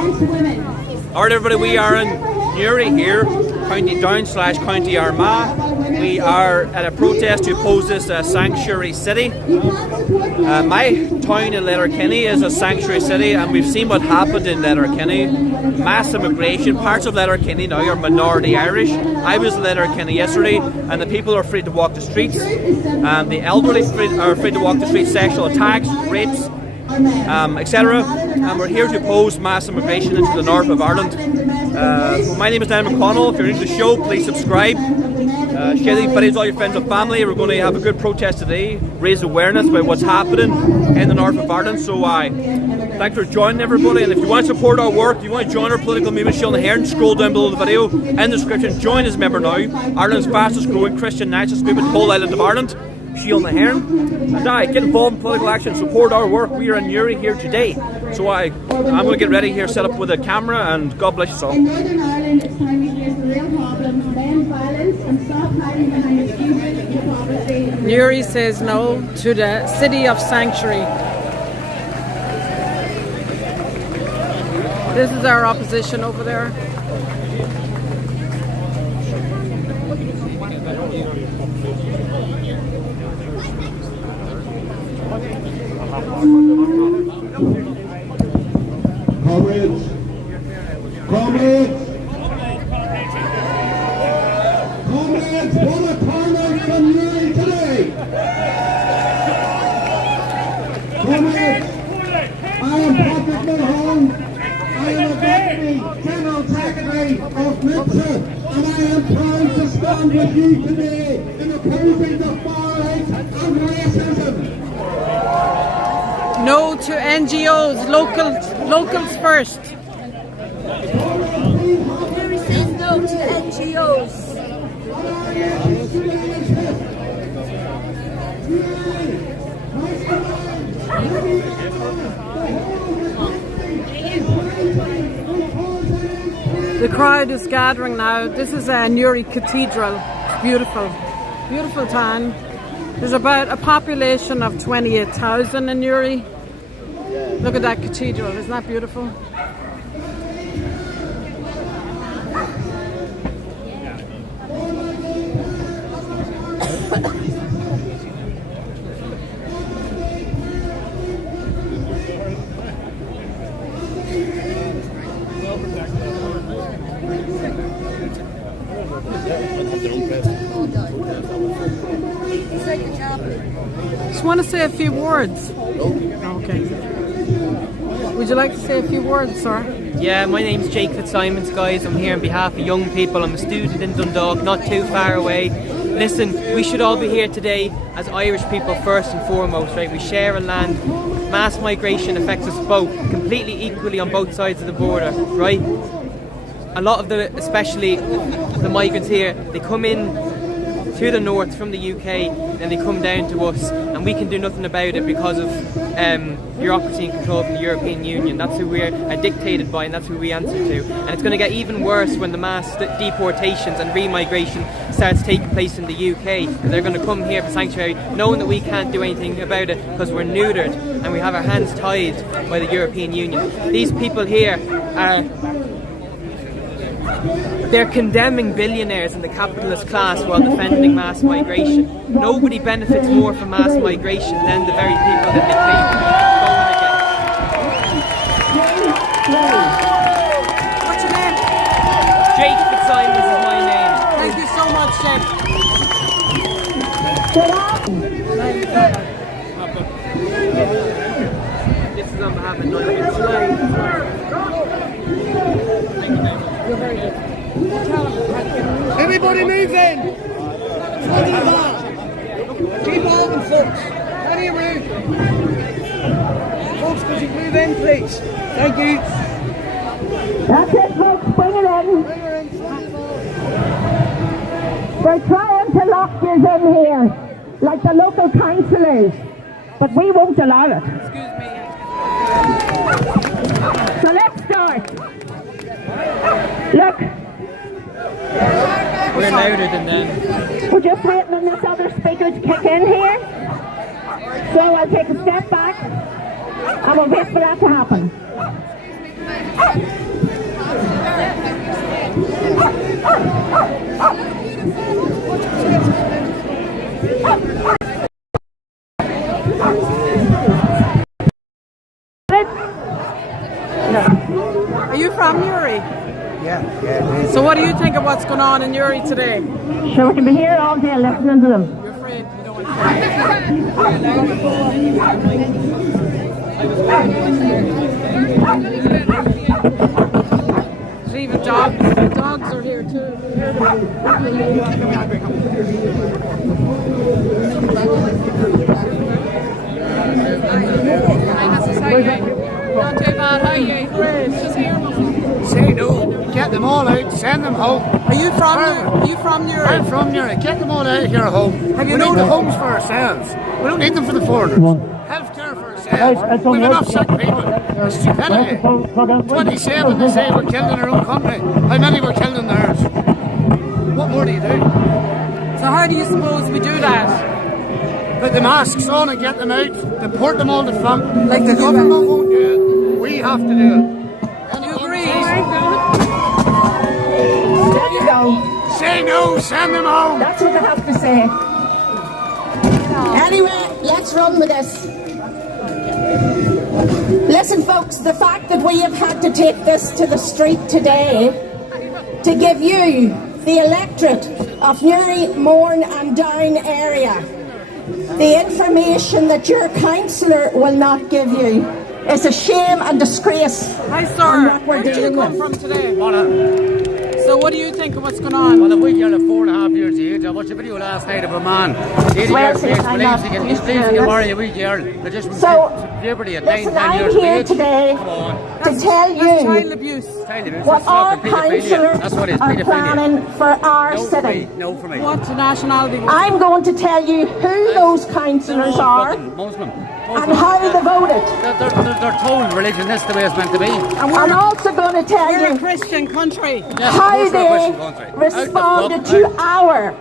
Alright everybody, we are in Newry here, County Down / County Armagh. We are at a protest to oppose this sanctuary city. My town in Letterkenny is a sanctuary city, and we've seen what happened in Letterkenny. Mass immigration. Parts of Letterkenny now are minority Irish. I was in Letterkenny yesterday, and the people are afraid to walk the streets. The elderly are afraid to walk the streets. Sexual attacks, rapes, etc. And we're here to oppose mass immigration into the north of Ireland. My name is Niall McConnell. If you're new to the show, please subscribe. Share these videos with all your friends and family. We're going to have a good protest today, raise awareness about what's happening in the north of Ireland. So thanks for joining everybody, and if you want to support our work, you want to join our political movement, Shield the Hair, scroll down below the video in the description. Join as a member now. Ireland's fastest growing Christian nationalist movement, the whole island of Ireland. Shield the Hair. And get involved in political action, support our work. We are in Newry here today. So I'm going to get ready here, set up with a camera, and God bless you all. In Northern Ireland, it's time we face the real problems, men violence, and stop hiding behind excuses and hypocrisy. Newry says no to the city of sanctuary. This is our opposition over there. Comrades, what a turnout from Newry today! Comrades, I am Patrick Mulholland. I am a Deputy General Secretary of NGOs, and I am proud to stand with you today in opposing the far right and racism. No to NGOs, locals first. Newry says no to NGOs. The crowd is gathering now. This is Newry Cathedral. It's beautiful, beautiful town. There's about a population of 28,000 in Newry. Look at that cathedral, isn't that beautiful? Just want to say a few words. Okay. Would you like to say a few words, sir? Yeah, my name's Jake Fitzsimons, guys. I'm here on behalf of young people. I'm a student in Dundalk, not too far away. Listen, we should all be here today as Irish people first and foremost, right? We share a land. Mass migration affects us both, completely equally on both sides of the border, right? A lot of especially the migrants here, they come in to the north from the UK, and they come down to us, and we can do nothing about it because of bureaucracy and control from the European Union. That's who we're dictated by, and that's who we answer to. And it's going to get even worse when the mass deportations and remigration starts taking place in the UK, and they're going to come here for sanctuary, knowing that we can't do anything about it because we're neutered and we have our hands tied by the European Union. These people here are they're condemning billionaires and the capitalist class while defending mass migration. Nobody benefits more from mass migration than the very people that they claim What's your name? Jake Fitzsimons is my name. Thank you so much, Jake. This is on behalf of Niall. You're very good. Everybody move in! Front of the bar! Keep moving, folks! Plenty of room! Folks, could you move in, please? Thank you! That's it, folks, bring it in. Bring her in, front of the bar! They're trying to lock you in here, like the local councillors, but we won't allow it. Excuse me. So let's start. Look. We're louder than them. We're just waiting on this other speaker to kick in here. So I'll take a step back and we'll wait for that to happen. Are you from Newry? Yeah. So what do you think of what's going on in Newry today? Sure, we can be here all day listening to them. You're afraid you don't want to There's even dogs. Dogs are here too. Not too bad, how are you? Great. Just here. Say no. Get them all out. Send them home. Are you from Newry? I'm from Newry. Get them all out of here home. Have you We need been- the homes for ourselves. We don't need them for the foreigners. Healthcare for ourselves. We've enough sick people. It's stupidity. 27 they say were killed in our own country. How many were killed in theirs? What more do you do? So how do you suppose we do that? Put the masks on and get them out. Deport them all to front. Like the the government won't do it. We have to do it. Do you agree? There you go. Say no, send them home. That's what they have to say. Anyway, let's run with this. Listen, folks, the fact that we have had to take this to the street today to give you, the electorate of Newry, Mourne and Down area, the information that your councillor will not give you is a shame and disgrace. Hi, on sir. what we're Where did you dealing come with. from today? So what do you think of what's going on? Well, a week girl of 4.5 years of age. I watched a video last night of a man. 80 Well, years of age, I'm believes not he can used to believes he this. can marry a wee girl. They just So, puberty at listen, 9, 10 I'm years of here age. today Come on. to tell That's child you abuse. Child abuse. what That's our not pedophilia. councillors That's what it is, are pedophilia. planning for our No for city. me. No for me. What nationality was I'm going to tell you who those councillors They're all are fucking Muslim. and how they voted. They're told religion is the way it's meant to be. I'm also going to tell We're a you Christian country. Yes, of how course we're a Christian they country. responded Out the fuck to our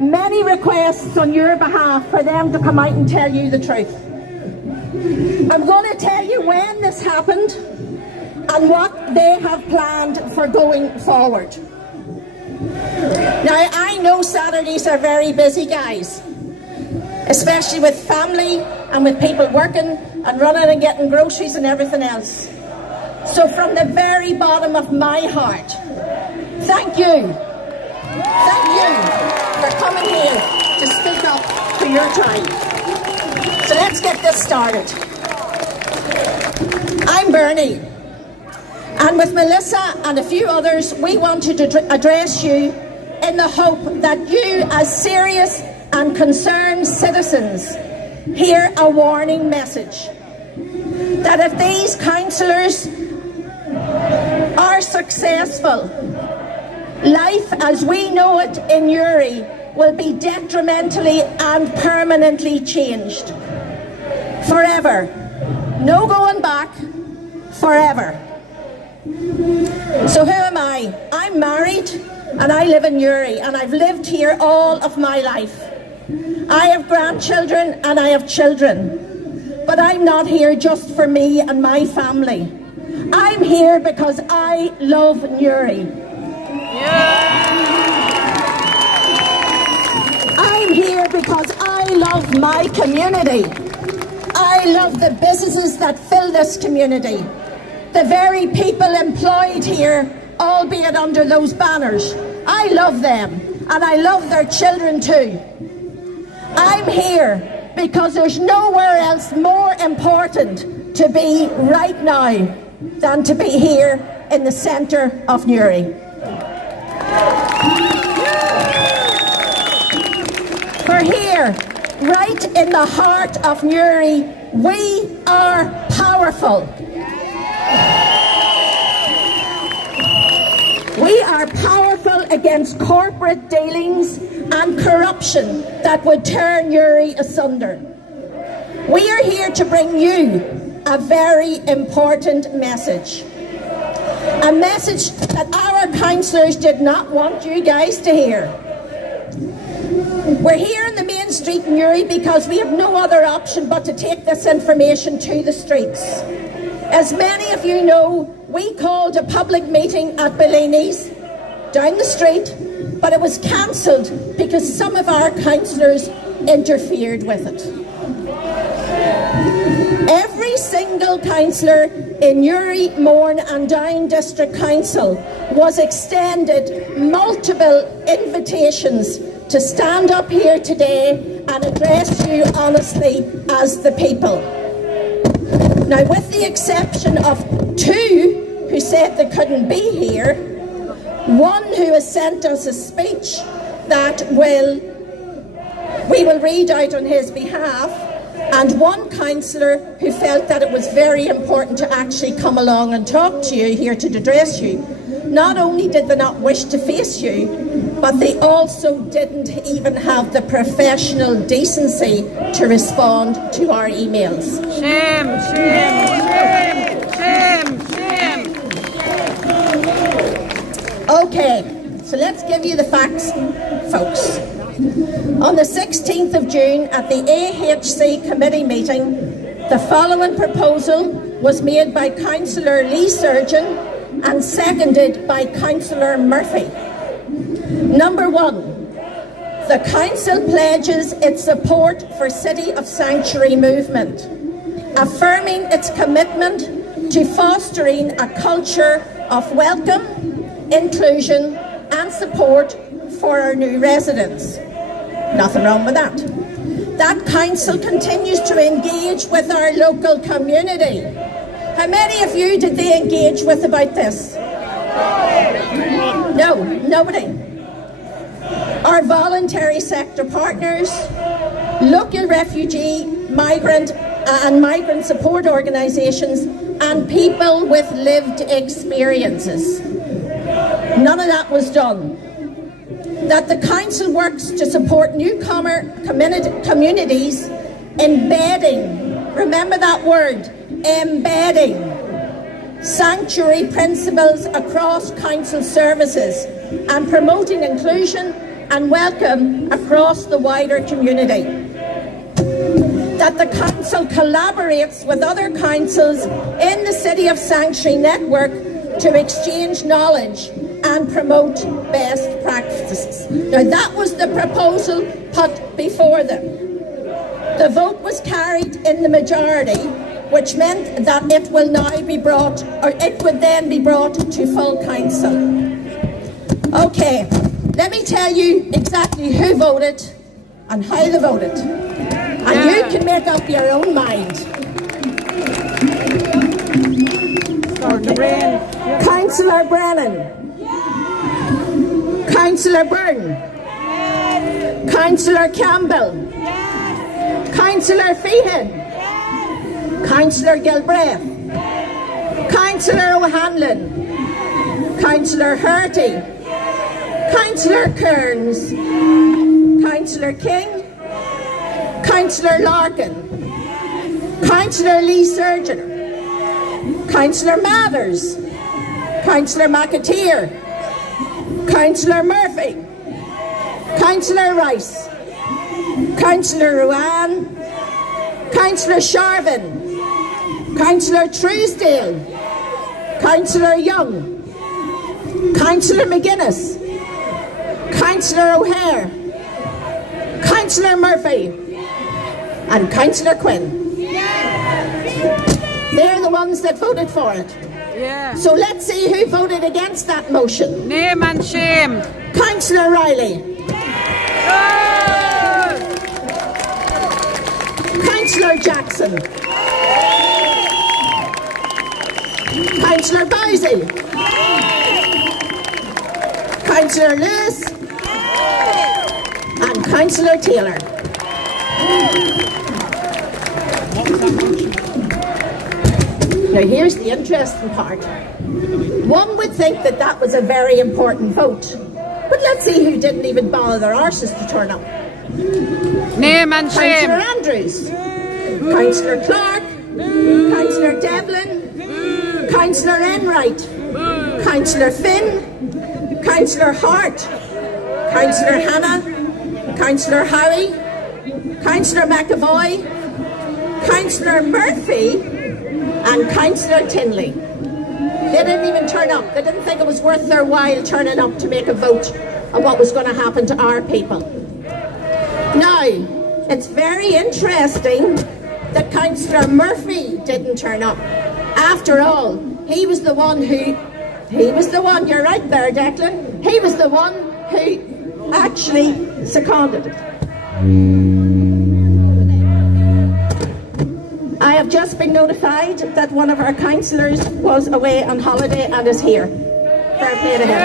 many requests on your behalf for them to come out and tell you the truth. I'm going to tell you when this happened and what they have planned for going forward. Now, I know Saturdays are very busy, guys, especially with family and with people working and running and getting groceries and everything else. So from the very bottom of my heart, thank you. Thank you for coming here to speak up for your time. So let's get this started. I'm Bernie, and with Melissa and a few others, we wanted to address you in the hope that you, as serious and concerned citizens, hear a warning message. That if these councillors are successful, life as we know it in Newry will be detrimentally and permanently changed. Forever. No going back. Forever. So who am I? I'm married and I live in Newry and I've lived here all of my life. I have grandchildren and I have children. But I'm not here just for me and my family. I'm here because I love Newry. I'm here because I love my community. I love the businesses that fill this community. The very people employed here, albeit under those banners. I love them and I love their children too. I'm here because there's nowhere else more important to be right now than to be here in the centre of Newry. For here, right in the heart of Newry, we are powerful. We are powerful against corporate dealings and corruption that would tear Newry asunder. We are here to bring you a very important message. A message that our councillors did not want you guys to hear. We're here in the main street in Newry because we have no other option but to take this information to the streets. As many of you know, we called a public meeting at Bellini's down the street, but it was cancelled because some of our councillors interfered with it. Every single councillor in Newry, Mourne and Down District Council was extended multiple invitations to stand up here today and address you honestly as the people. Now, with the exception of 2 who said they couldn't be here, 1 who has sent us a speech that we will read out on his behalf, and 1 councillor who felt that it was very important to actually come along and talk to you here to address you. Not only did they not wish to face you, but they also didn't even have the professional decency to respond to our emails. Shame, shame, shame, shame, shame. Okay, so let's give you the facts, folks. On the 16th of June at the AHC committee meeting, the following proposal was made by Councillor Lee Surgeon and seconded by Councillor Murphy. Number 1, the Council pledges its support for City of Sanctuary movement, affirming its commitment to fostering a culture of welcome, inclusion and support for our new residents. Nothing wrong with that. That council continues to engage with our local community. How many of you did they engage with about this? No, nobody. Our voluntary sector partners, local refugee, migrant support organisations and people with lived experiences. None of that was done. That the council works to support newcomer communities, embedding, remember that word, embedding sanctuary principles across council services and promoting inclusion and welcome across the wider community. That the council collaborates with other councils in the City of Sanctuary network to exchange knowledge and promote best practices. Now that was the proposal put before them. The vote was carried in the majority, which meant that it will now be brought, or it would then be brought to full council. Okay, let me tell you exactly who voted and how they voted. And you can make up your own mind. Councillor Brennan. Councillor Byrne, Councillor Campbell, Councillor Feehan, Councillor Gilbreth, Councillor O'Hanlon, Councillor Hurty, Councillor Kearns, Councillor King, Councillor Larkin, Councillor Lee Surgeon, Councillor Mathers, Councillor McAteer, Councillor Murphy, Councillor Rice, Councillor Ruan, Councillor Sharvin, Councillor Truesdale, Councillor Young, Councillor McGuinness, Councillor O'Hare, Councillor Murphy and Councillor Quinn. They're the ones that voted for it. Yeah. So let's see who voted against that motion. Name and shame. Councillor Riley. Councillor Jackson. Councillor Bowsey. Councillor Lewis. And Councillor Taylor. Now here's the interesting part. One would think that that was a very important vote. But let's see who didn't even bother their arses to turn up. Name and shame. Councillor Andrews. Councillor Clark. Councillor Devlin. Councillor Enright. Councillor Finn. Councillor Hart. Councillor Hannah. Councillor Howie. Councillor McAvoy. Councillor Murphy. And Councillor Tinley. They didn't even turn up. They didn't think it was worth their while turning up to make a vote on what was going to happen to our people. Now, it's very interesting that Councillor Murphy didn't turn up. After all, he was the one, you're right there, Declan, he was the one who actually seconded it. I have just been notified that one of our councillors was away on holiday and is here. Fair play to him.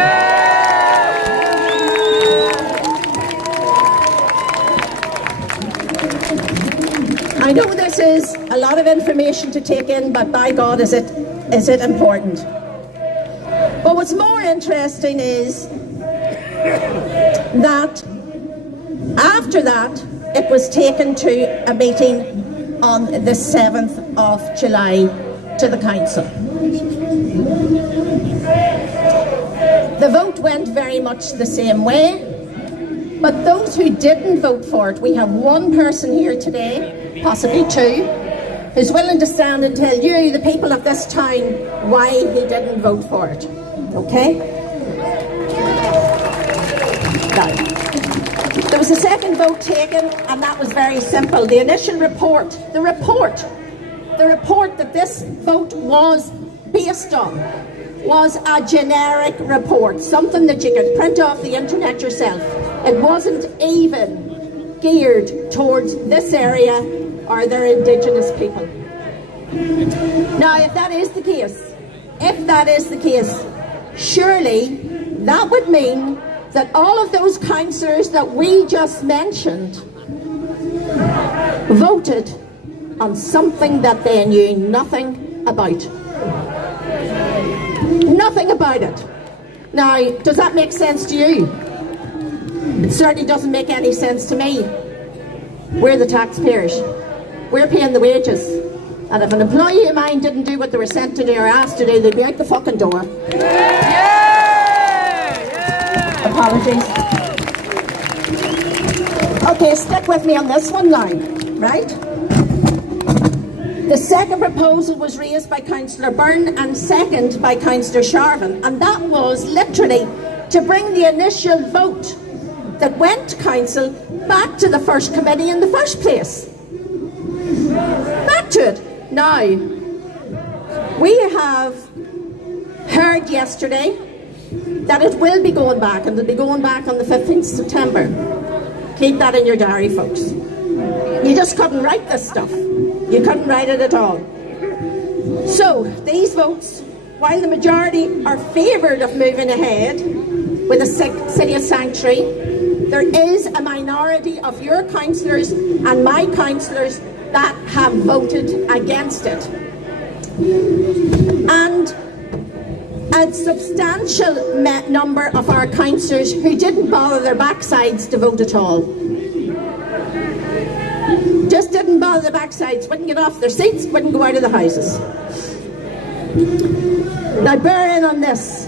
I know this is a lot of information to take in, but by God, is it important. But what's more interesting is that after that, it was taken to a meeting on the 7th of July to the council. The vote went very much the same way, but those who didn't vote for it, we have one person here today, possibly two, who's willing to stand and tell you, the people of this town, why he didn't vote for it. Okay? Now, there was a second vote taken, and that was very simple. The initial report, the report that this vote was based on was a generic report, something that you could print off the internet yourself. It wasn't even geared towards this area or their Indigenous people. Now, if that is the case, surely that would mean that all of those councillors that we just mentioned voted on something that they knew nothing about. Nothing about it. Now, does that make sense to you? It certainly doesn't make any sense to me. We're the taxpayers. We're paying the wages. And if an employee of mine didn't do what they were sent to do or asked to do, they'd be out the fucking door. Apologies. Okay, stick with me on this one now, right? The second proposal was raised by Councillor Byrne and second by Councillor Sharvin, and that was literally to bring the initial vote that went to council back to the first committee in the first place. Back to it. Now, we have heard yesterday that it will be going back, and it'll be going back on the 15th of September. Keep that in your diary, folks. You just couldn't write this stuff. You couldn't write it at all. So, these votes, while the majority are favoured of moving ahead with a city of sanctuary, there is a minority of your councillors and my councillors that have voted against it. And a substantial number of our councillors who didn't bother their backsides to vote at all. Just didn't bother their backsides, wouldn't get off their seats, wouldn't go out of the houses. Now bear in on this.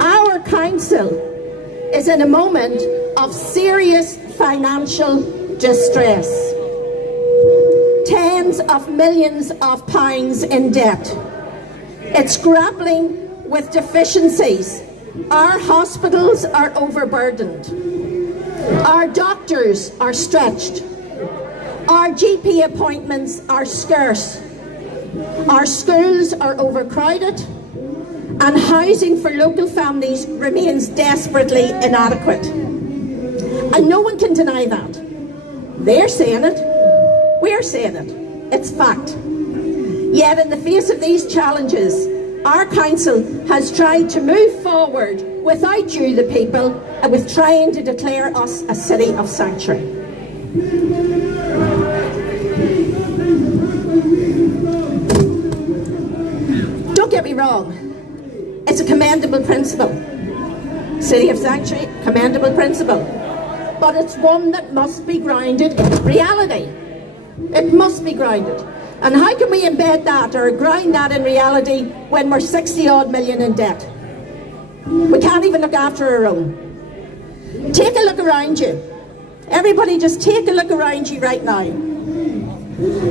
Our council is in a moment of serious financial distress. Tens of millions of pounds in debt. It's grappling with deficiencies. Our hospitals are overburdened. Our doctors are stretched. Our GP appointments are scarce. Our schools are overcrowded. And housing for local families remains desperately inadequate. And no one can deny that. They're saying it. We're saying it. It's fact. Yet in the face of these challenges, our council has tried to move forward without you, the people, and with trying to declare us a city of sanctuary. Don't get me wrong. It's a commendable principle. City of sanctuary, commendable principle. But it's one that must be grounded in reality. It must be grounded. And how can we embed that or ground that in reality when we're 60 odd million in debt? We can't even look after our own. Take a look around you. Everybody just take a look around you right now.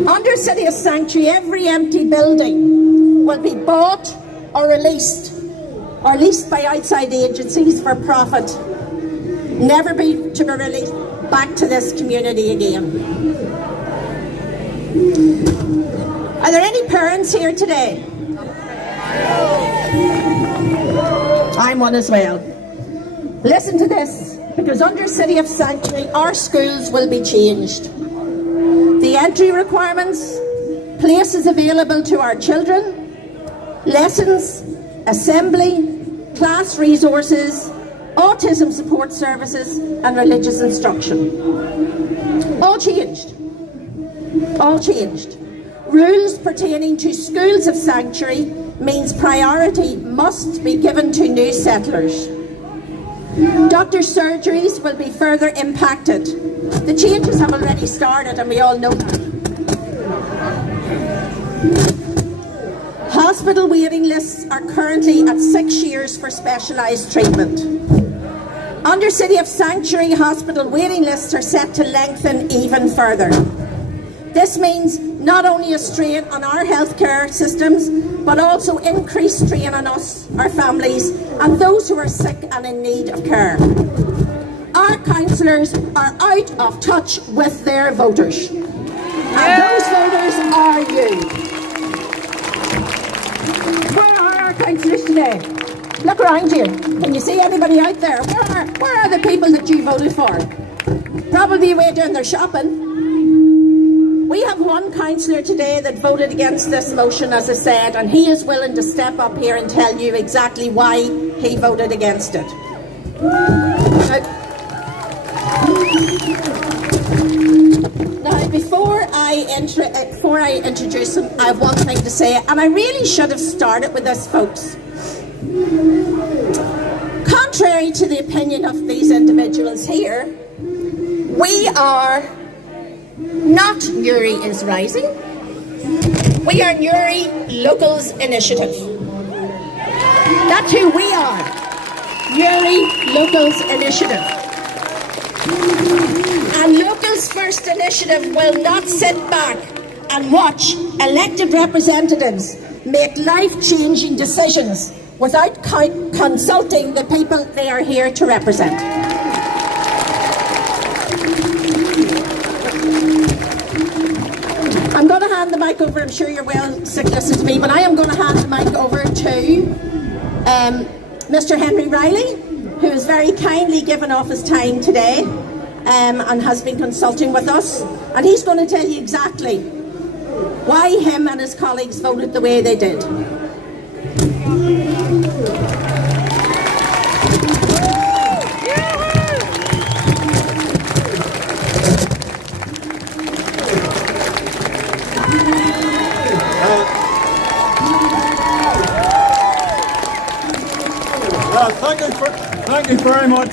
Under City of Sanctuary, every empty building will be bought or leased by outside agencies for profit, never be to be released back to this community again. Are there any parents here today? I'm one as well. Listen to this, because under City of Sanctuary, our schools will be changed. The entry requirements, places available to our children, lessons, assembly, class resources, autism support services and religious instruction. All changed. All changed. Rules pertaining to schools of sanctuary means priority must be given to new settlers. Doctor surgeries will be further impacted. The changes have already started and we all know that. Hospital waiting lists are currently at 6 years for specialised treatment. Under City of Sanctuary, hospital waiting lists are set to lengthen even further. This means not only a strain on our healthcare systems, but also increased strain on us, our families, and those who are sick and in need of care. Our councillors are out of touch with their voters. And those voters are you. Where are our councillors today? Look around you. Can you see anybody out there? Where are the people that you voted for? Probably away doing their shopping. We have one councillor today that voted against this motion, as I said, and he is willing to step up here and tell you exactly why he voted against it. Now, before I introduce him, I have one thing to say, and I really should have started with this, folks. Contrary to the opinion of these individuals here, we are not Newry is Rising. We are Newry Locals Initiative. That's who we are. Newry Locals Initiative. And Locals First Initiative will not sit back and watch elected representatives make life-changing decisions without consulting the people they are here to represent. I'm going to hand the mic over, I'm sure you're well sick listening to me, but I am going to hand the mic over to Mr. Henry Riley, who has very kindly given off his time today and has been consulting with us. And he's going to tell you exactly why him and his colleagues voted the way they did. Thank you very much,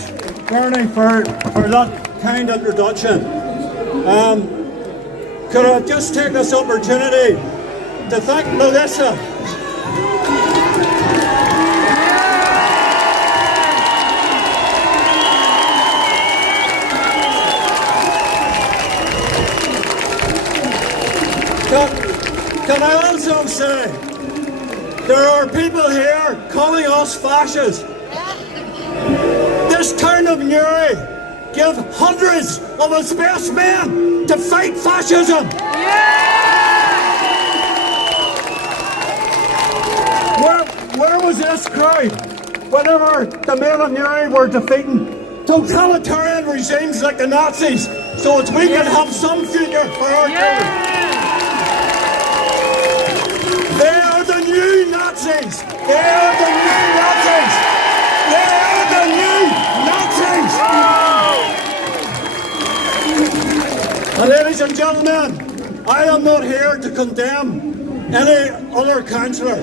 Bernie, for that kind introduction. Could I just take this opportunity to thank Melissa? Can I also say, there are people here calling us fascists. This town of Newry give hundreds of its best men to fight fascism. Where was this crowd whenever the men of Newry were defeating totalitarian regimes like the Nazis, so that we can have some future for our children? They are the new Nazis. They are the new Nazis. They are the new Nazis. And ladies and gentlemen, I am not here to condemn any other councillor.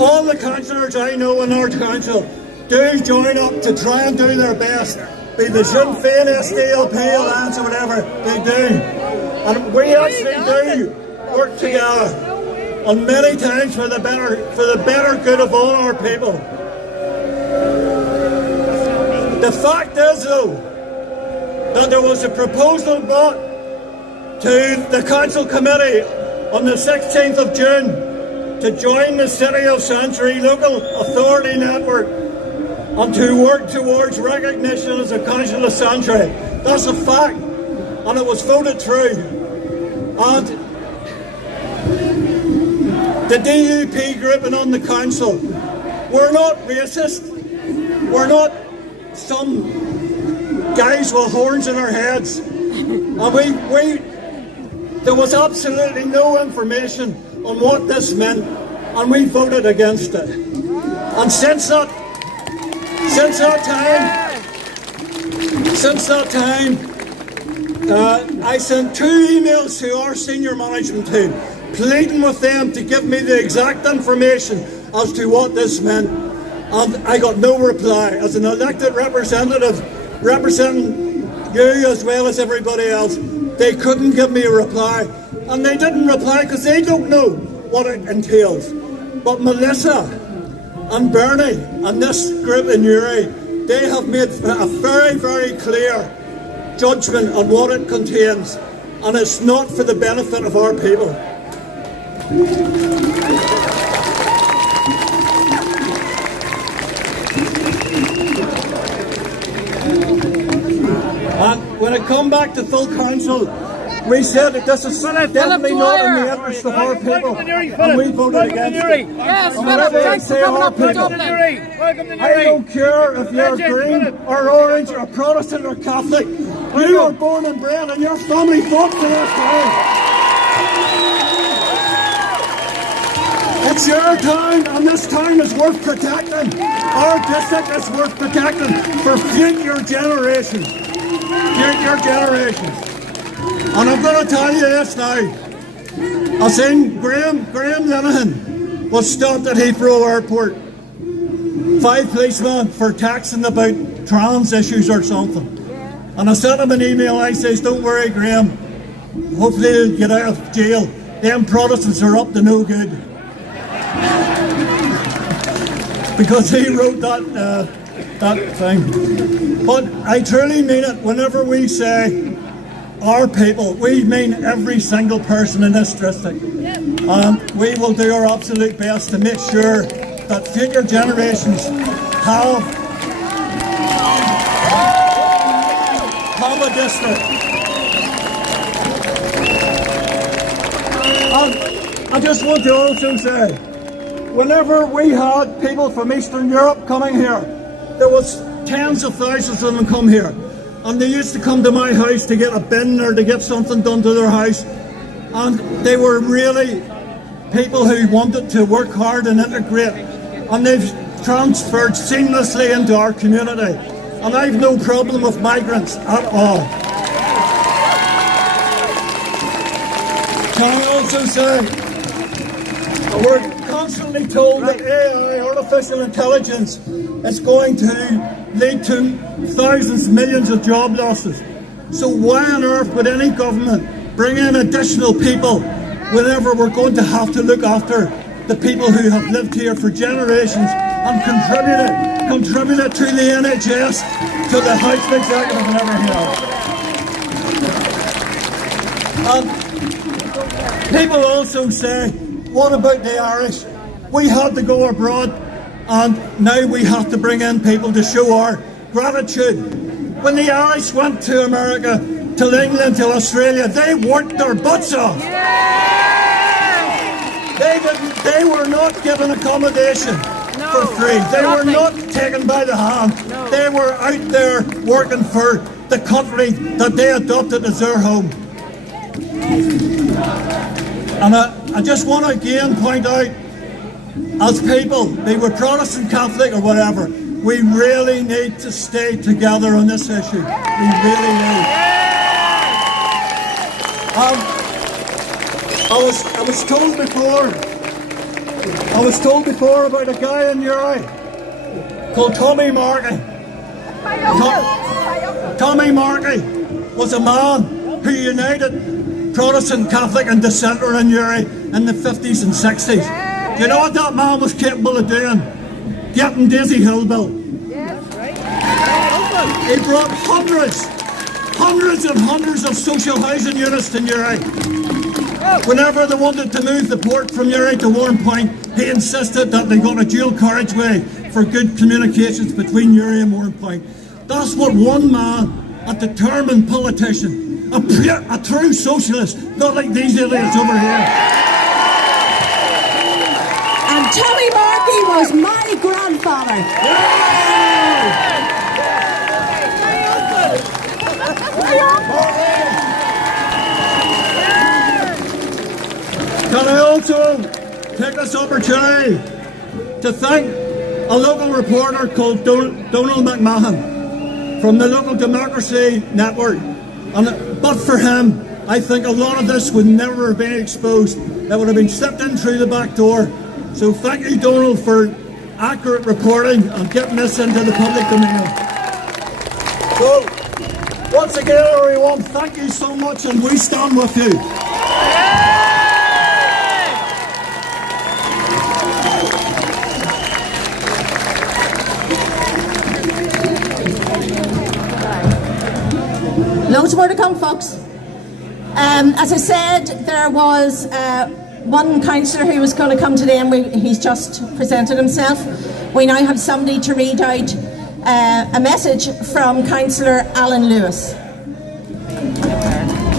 All the councillors I know in our council do join up to try and do their best. Be the Sinn Féin, SDLP, Alliance or whatever they do. And we actually do work together. And many times for the better good of all our people. The fact is, though, that there was a proposal brought to the Council Committee on the 16th of June to join the City of Sanctuary Local Authority Network and to work towards recognition as a Council of Sanctuary. That's a fact. And it was voted through. And the DUP grouping on the council, we're not racist. We're not some guys with horns in our heads. And there was absolutely no information on what this meant, and we voted against it. And since that time, I sent 2 emails to our senior management team, pleading with them to give me the exact information as to what this meant. And I got no reply. As an elected representative, representing you as well as everybody else, they couldn't give me a reply. And they didn't reply because they don't know what it entails. But Melissa and Bernie and this group in Newry, they have made a very, very clear judgment on what it contains, and it's not for the benefit of our people. And when it come back to full council, we said that this is definitely not in the interest of our people, and we voted against it. Yes, And whenever I say our people, I don't care if you're green or orange or Protestant or Catholic. You are born and bred and your family fought for this town. It's your town, and this town is worth protecting. Our district is worth protecting for future generations. Future generations. And I'm going to tell you this now. I seen Graham Linehan was stopped at Heathrow Airport. 5 policemen for taxing about trans issues or something. And I sent him an email. I says, don't worry, Graham. Hopefully he'll get out of jail. Them Protestants are up to no good. Because he wrote that thing. But I truly mean it. Whenever we say our people, we mean every single person in this district. And we will do our absolute best to make sure that future generations have a district. And I just want to also say, whenever we had people from Eastern Europe coming here, there was tens of thousands of them come here. And they used to come to my house to get a bin or to get something done to their house. And they were really people who wanted to work hard and integrate. And they've transferred seamlessly into our community. And I've no problem with migrants at all. Can I also say, we're constantly told that AI, artificial intelligence, is going to lead to thousands, millions of job losses. So why on earth would any government bring in additional people whenever we're going to have to look after the people who have lived here for generations and contributed to the NHS, to the House of Executive and everything else? People also say, what about the Irish? We had to go abroad, and now we have to bring in people to show our gratitude. When the Irish went to America, to England, to Australia, they worked their butts off. They were not given accommodation for free. They were not taken by the hand. They were out there working for the country that they adopted as their home. And I just want to again point out, as people, they were Protestant, Catholic or whatever, we really need to stay together on this issue. We really need. I was told before about a guy in Newry called Tommy Markey. Tommy Markey was a man who united Protestant, Catholic and dissenter in Newry in the 50s and 60s. Do you know what that man was capable of doing? Getting Daisy Hill built. He brought hundreds and hundreds of social housing units to Newry. Whenever they wanted to move the port from Newry to Warrenpoint, he insisted that they got a dual carriageway for good communications between Newry and Warrenpoint. That's what one man a determined politician, a true socialist, not like these idiots over here. And Tommy Markey was my grandfather. Can I also take this opportunity to thank a local reporter called Donald McMahon from the Local Democracy Network. But for him, I think a lot of this would never have been exposed. It would have been slipped in through the back door. So thank you, Donald, for accurate reporting and getting this into the public domain. So, once again, everyone, thank you so much, and we stand with you. Loads more to come, folks. As I said, there was one councillor who was going to come today, and he's just presented himself. We now have somebody to read out a message from Councillor Alan Lewis.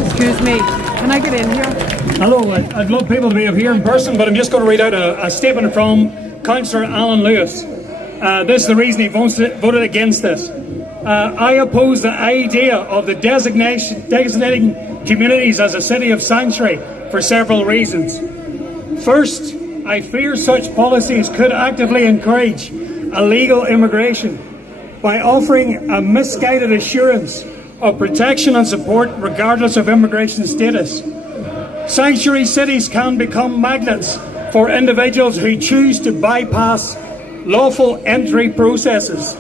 Excuse me, can I get in here? Hello, I'd love people to be up here in person, but I'm just going to read out a statement from Councillor Alan Lewis. This is the reason he voted against this. I oppose the idea of the designating communities as a city of sanctuary for several reasons. First, I fear such policies could actively encourage illegal immigration by offering a misguided assurance of protection and support regardless of immigration status. Sanctuary cities can become magnets for individuals who choose to bypass lawful entry processes.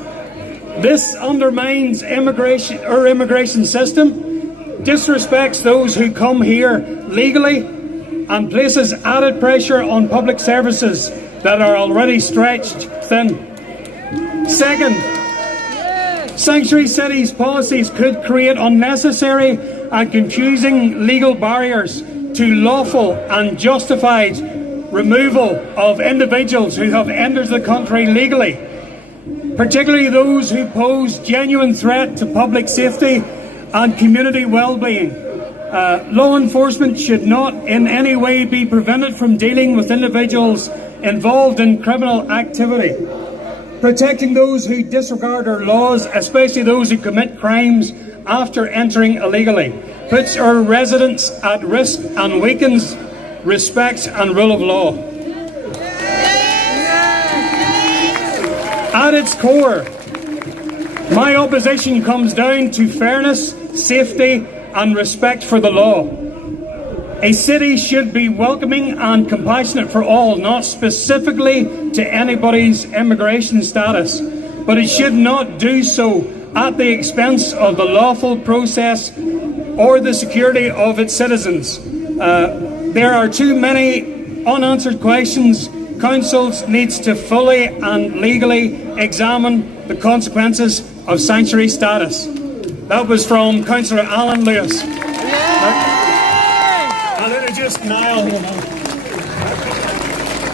This undermines our immigration system, disrespects those who come here legally, and places added pressure on public services that are already stretched thin. Second, sanctuary cities policies could create unnecessary and confusing legal barriers to lawful and justified removal of individuals who have entered the country legally, particularly those who pose genuine threat to public safety and community well-being. Law enforcement should not in any way be prevented from dealing with individuals involved in criminal activity. Protecting those who disregard our laws, especially those who commit crimes after entering illegally, puts our residents at risk and weakens respect and rule of law. At its core, my opposition comes down to fairness, safety, and respect for the law. A city should be welcoming and compassionate for all, not specifically to anybody's immigration status, but it should not do so at the expense of the lawful process or the security of its citizens. There are too many unanswered questions. Councils needs to fully and legally examine the consequences of sanctuary status. That was from Councillor Alan Lewis. And then it's just Niall.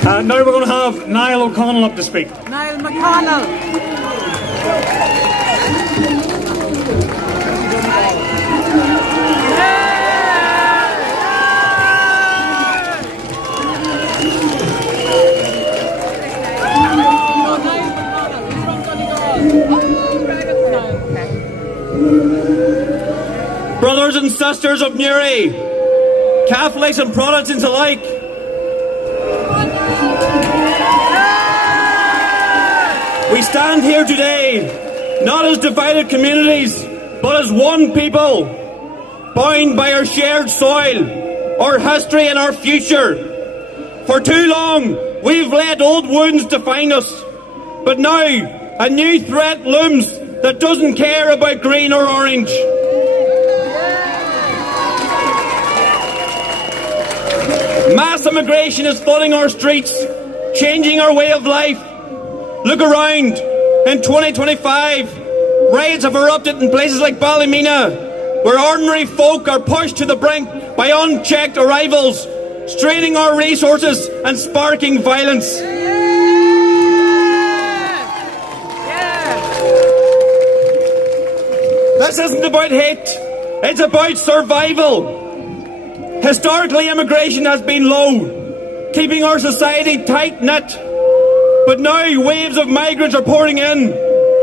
Now we're going to have Niall O'Connell up to speak. Niall McConnell. Brothers and sisters of Newry, Catholics and Protestants alike, we stand here today not as divided communities, but as one people, bound by our shared soil, our history and our future. For too long, we've let old wounds define us, but now a new threat looms that doesn't care about green or orange. Mass immigration is flooding our streets, changing our way of life. Look around. In 2025, riots have erupted in places like Ballymena, where ordinary folk are pushed to the brink by unchecked arrivals, straining our resources and sparking violence. This isn't about hate, it's about survival. Historically, immigration has been low, keeping our society tight-knit. But now waves of migrants are pouring in,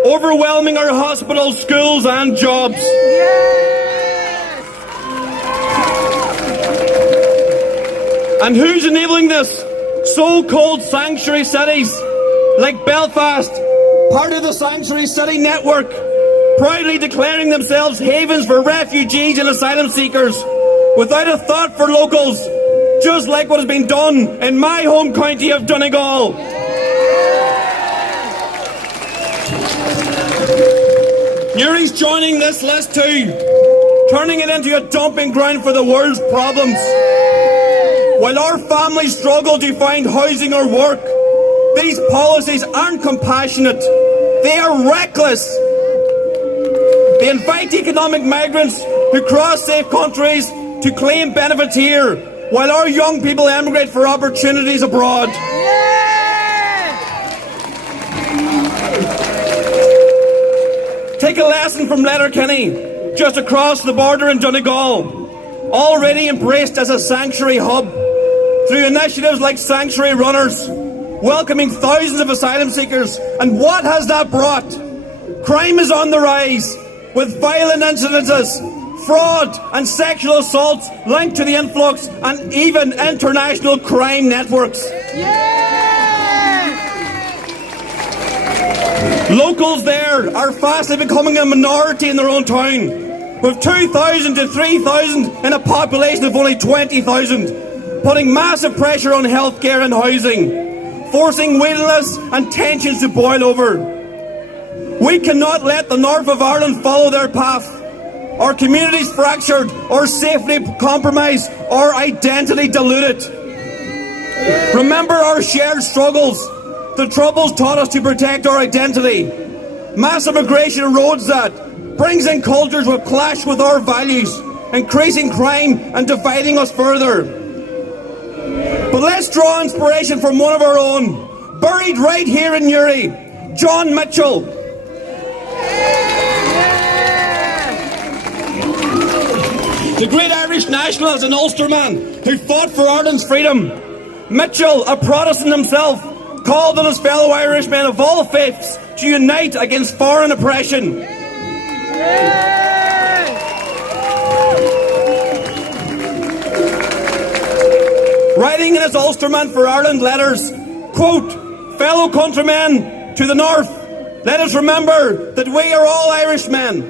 overwhelming our hospitals, schools and jobs. And who's enabling this? So-called sanctuary cities like Belfast, part of the Sanctuary City Network, proudly declaring themselves havens for refugees and asylum seekers, without a thought for locals, just like what has been done in my home county of Donegal. Newry's joining this list too, turning it into a dumping ground for the world's problems. While our families struggle to find housing or work, these policies aren't compassionate, they are reckless. They invite economic migrants who cross safe countries to claim benefits here, while our young people emigrate for opportunities abroad. Take a lesson from Letterkenny, just across the border in Donegal, already embraced as a sanctuary hub, through initiatives like Sanctuary Runners, welcoming thousands of asylum seekers. And what has that brought? Crime is on the rise, with violent incidences, fraud and sexual assaults linked to the influx, and even international crime networks. Locals there are fastly becoming a minority in their own town, with 2,000 to 3,000 in a population of only 20,000, putting massive pressure on healthcare and housing, forcing waiting lists and tensions to boil over. We cannot let the north of Ireland follow their path. Our communities fractured, our safety compromised, our identity diluted. Remember our shared struggles. The Troubles taught us to protect our identity. Mass immigration erodes that, brings in cultures that clash with our values, increasing crime and dividing us further. But let's draw inspiration from one of our own, buried right here in Newry, John Mitchell. The great Irish nationalist and Ulsterman who fought for Ireland's freedom. Mitchell, a Protestant himself, called on his fellow Irishmen of all faiths to unite against foreign oppression. Writing in his Ulsterman for Ireland letters, quote, "Fellow countrymen to the north, let us remember that we are all Irishmen,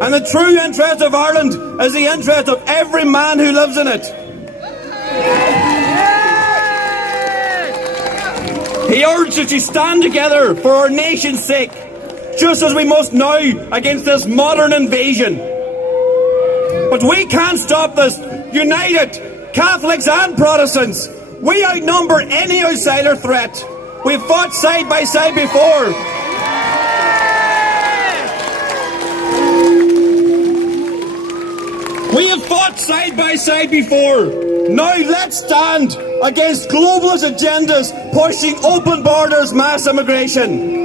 and the true interest of Ireland is the interest of every man who lives in it." He urged us to stand together for our nation's sake, just as we must now against this modern invasion. But we can't stop this. United, Catholics and Protestants, we outnumber any outsider threat. We've fought side by side before. We have fought side by side before. Now let's stand against globalist agendas pushing open borders, mass immigration.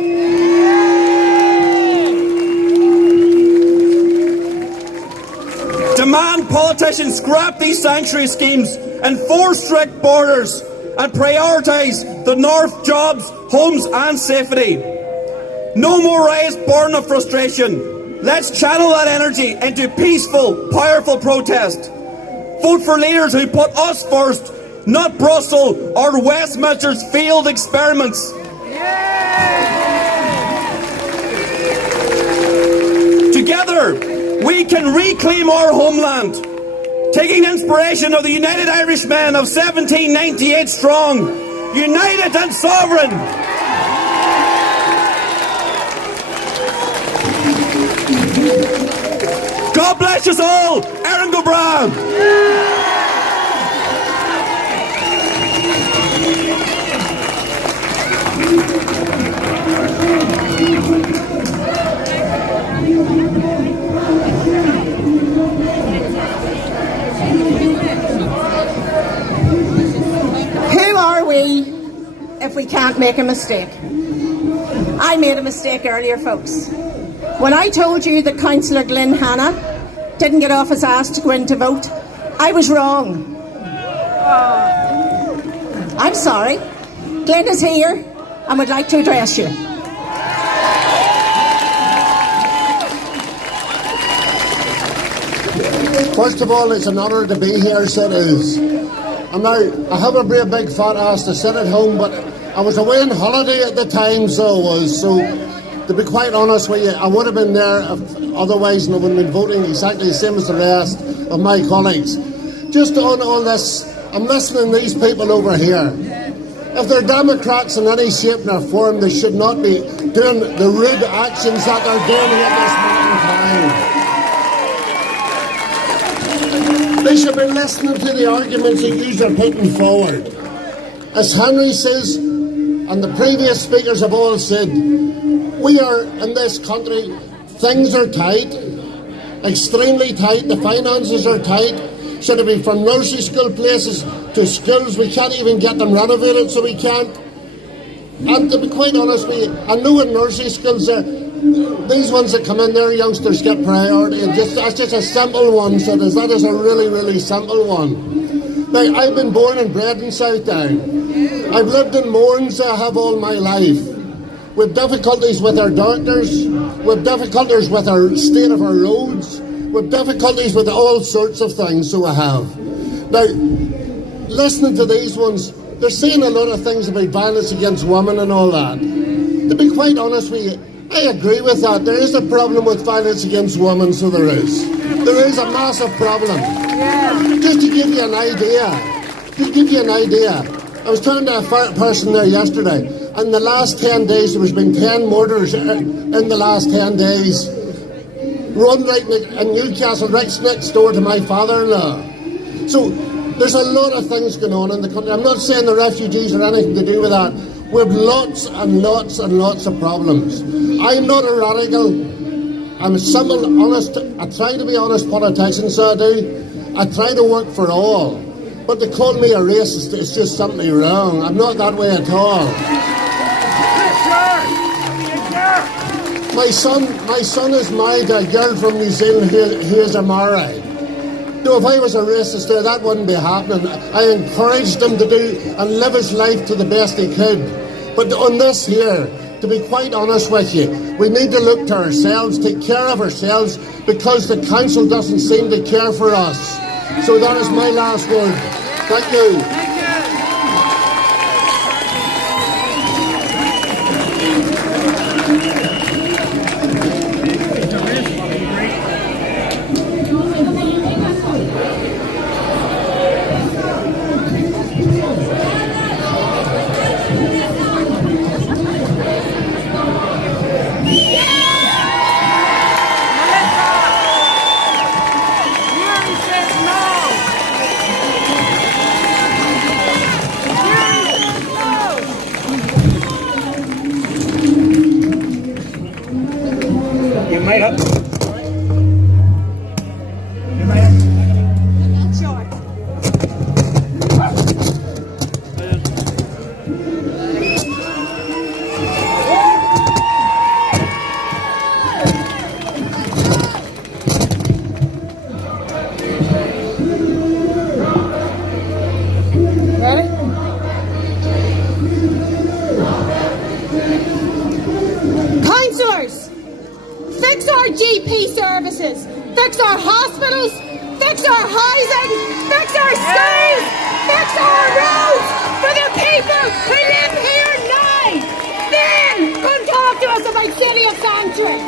Demand politicians scrap these sanctuary schemes, enforce strict borders, and prioritise the North jobs, homes and safety. No more riots born of frustration. Let's channel that energy into peaceful, powerful protest. Vote for leaders who put us first, not Brussels or Westminster's failed experiments. Together, we can reclaim our homeland, taking inspiration of the United Irishmen of 1798 strong, united and sovereign. God bless us all, Erin go Brown. Who are we if we can't make a mistake? I made a mistake earlier, folks. when I told you that Councillor Hannah didn't get off his ass to go in to vote, I was wrong. I'm sorry. Glenn is here and would like to address you. First of all, it's an honour to be here, so it is. And now, I have a very big fat ass to sit at home, but I was away on holiday at the time, so I was. So, to be quite honest with you, I would have been there otherwise, and I would have been voting exactly the same as the rest of my colleagues. Just on all this, I'm listening to these people over here. If they're Democrats in any shape or form, they should not be doing the rude actions that they're doing at this moment in time. They should be listening to the arguments that you are putting forward. As Henry says, and the previous speakers have all said, we are in this country, things are tight, extremely tight, the finances are tight. Should it be from nursery school places to schools? We can't even get them renovated, so we can't. And to be quite honest with you, I know in nursery schools, these ones that come in there, youngsters get priority, and that's just a simple one, so that is a really, really simple one. Now, I've been born and bred in Southdown. I've lived in Mourns, I have all my life. We've difficulties with our doctors, we've difficulties with our state of our roads, we've difficulties with all sorts of things, so I have. Now, listening to these ones, they're saying a lot of things about violence against women and all that. To be quite honest with you, I agree with that. There is a problem with violence against women, so there is. There is a massive problem. Just to give you an idea, I was talking to a person there yesterday, and in the last 10 days, there has been 10 murders in the last 10 days. Run right in Newcastle, right next door to my father-in-law. So there's a lot of things going on in the country. I'm not saying the refugees are anything to do with that. We have lots and lots and lots of problems. I'm not a radical. I'm a simple, honest, I try to be honest politician, so I do. I try to work for all. But to call me a racist is just something wrong. I'm not that way at all. My son is married to a girl from New Zealand who is a Maori. No, if I was a racist there, that wouldn't be happening. I encouraged him to do and live his life to the best he could. But on this here, to be quite honest with you, we need to look to ourselves, take care of ourselves, because the council doesn't seem to care for us. So that is my last word. Thank you. Fix our GP services, fix our hospitals, fix our housing, fix our schools, fix our roads for the people who live here now. Then come talk to us about City of Sanctuary.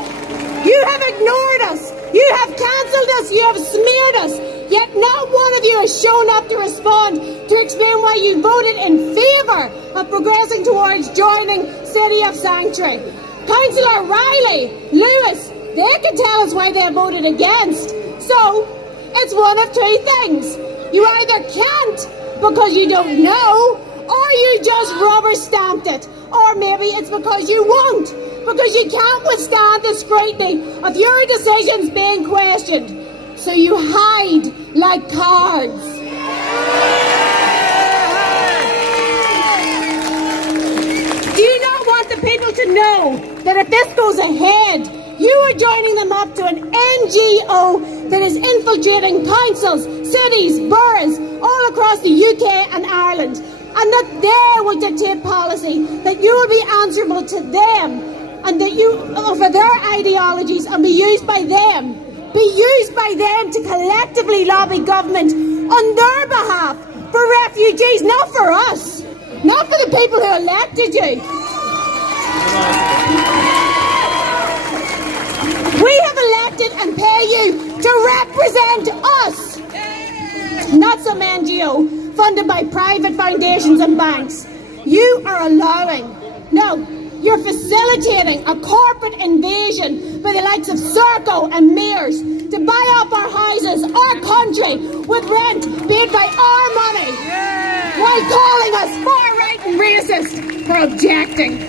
You have ignored us, you have cancelled us, you have smeared us, yet not one of you has shown up to respond to explain why you voted in favour of progressing towards joining City of Sanctuary. Councillor Riley, Lewis, they can tell us why they voted against. So, it's one of two things. You either can't because you don't know, or you just rubber stamped it. Or maybe it's because you won't, because you can't withstand the scrutiny of your decisions being questioned. So you hide like cards. Do you not want the people to know that if this goes ahead, You are joining them up to an NGO that is infiltrating councils, cities, boroughs all across the UK and Ireland, and that they will dictate policy, that you will be answerable to them, and that you, for their ideologies, and be used by them to collectively lobby government on their behalf for refugees, not for us, not for the people who elected you. We have elected and pay you to represent us, not some NGO funded by private foundations and banks. You are allowing, no, you're facilitating a corporate invasion by the likes of Serco and Mears to buy up our houses, our country, with rent paid by our money, while calling us far-right and racist for objecting.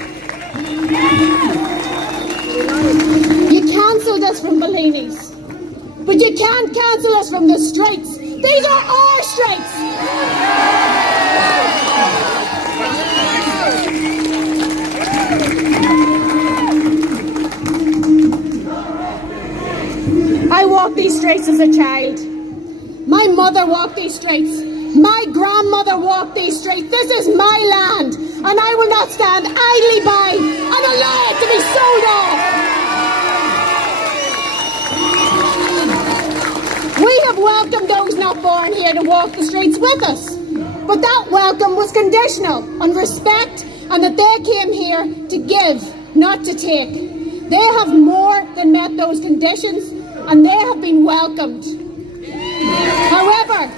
You cancelled us from Bellini's, but you can't cancel us from the streets. These are our streets. I walked these streets as a child. My mother walked these streets. My grandmother walked these streets. This is my land, and I will not stand idly by and allow it to be sold off. We have welcomed those not born here to walk the streets with us, but that welcome was conditional on respect and that they came here to give, not to take. They have more than met those conditions, and they have been welcomed. However,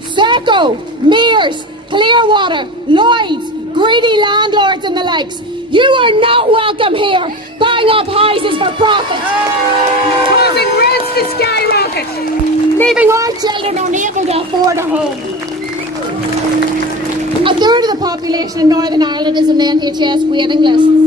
Serco, Mears, Clearwater, Lloyds, greedy landlords and the likes, you are not welcome here, buying up houses for profit, causing rents to skyrocket, leaving our children unable to afford a home. A third of the population in Northern Ireland is on NHS waiting lists.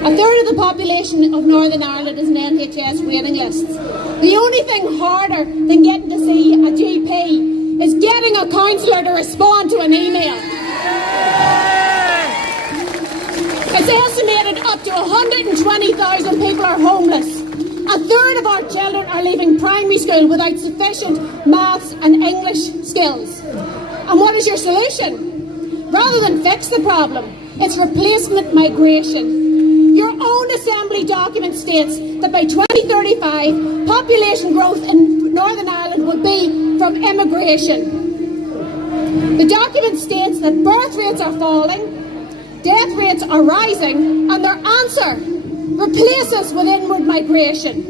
A third of the population of Northern Ireland is on NHS waiting lists. The only thing harder than getting to see a GP is getting a councillor to respond to an email. It's estimated up to 120,000 people are homeless. A third of our children are leaving primary school without sufficient maths and English skills. And what is your solution? Rather than fix the problem, it's replacement migration. Your own Assembly document states that by 2035, population growth in Northern Ireland will be from immigration. The document states that birth rates are falling, death rates are rising, and their answer, replace us with inward migration.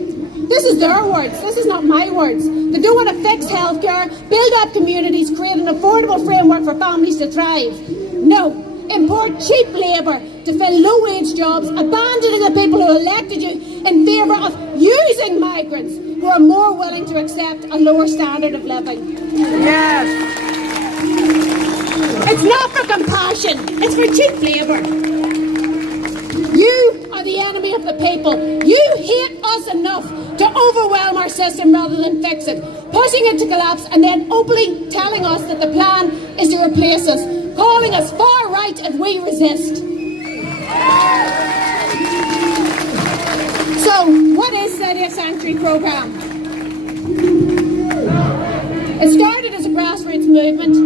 This is their words, this is not my words. They don't want to fix healthcare, build up communities, create an affordable framework for families to thrive. No. Import cheap labour to fill low-wage jobs, abandoning the people who elected you in favour of using migrants who are more willing to accept a lower standard of living. Yes. It's not for compassion, it's for cheap labour. You are the enemy of the people. You hate us enough to overwhelm our system rather than fix it, pushing it to collapse and then openly telling us that the plan is to replace us, calling us far right if we resist. So, what is the City of Sanctuary programme? It started as a grassroots movement.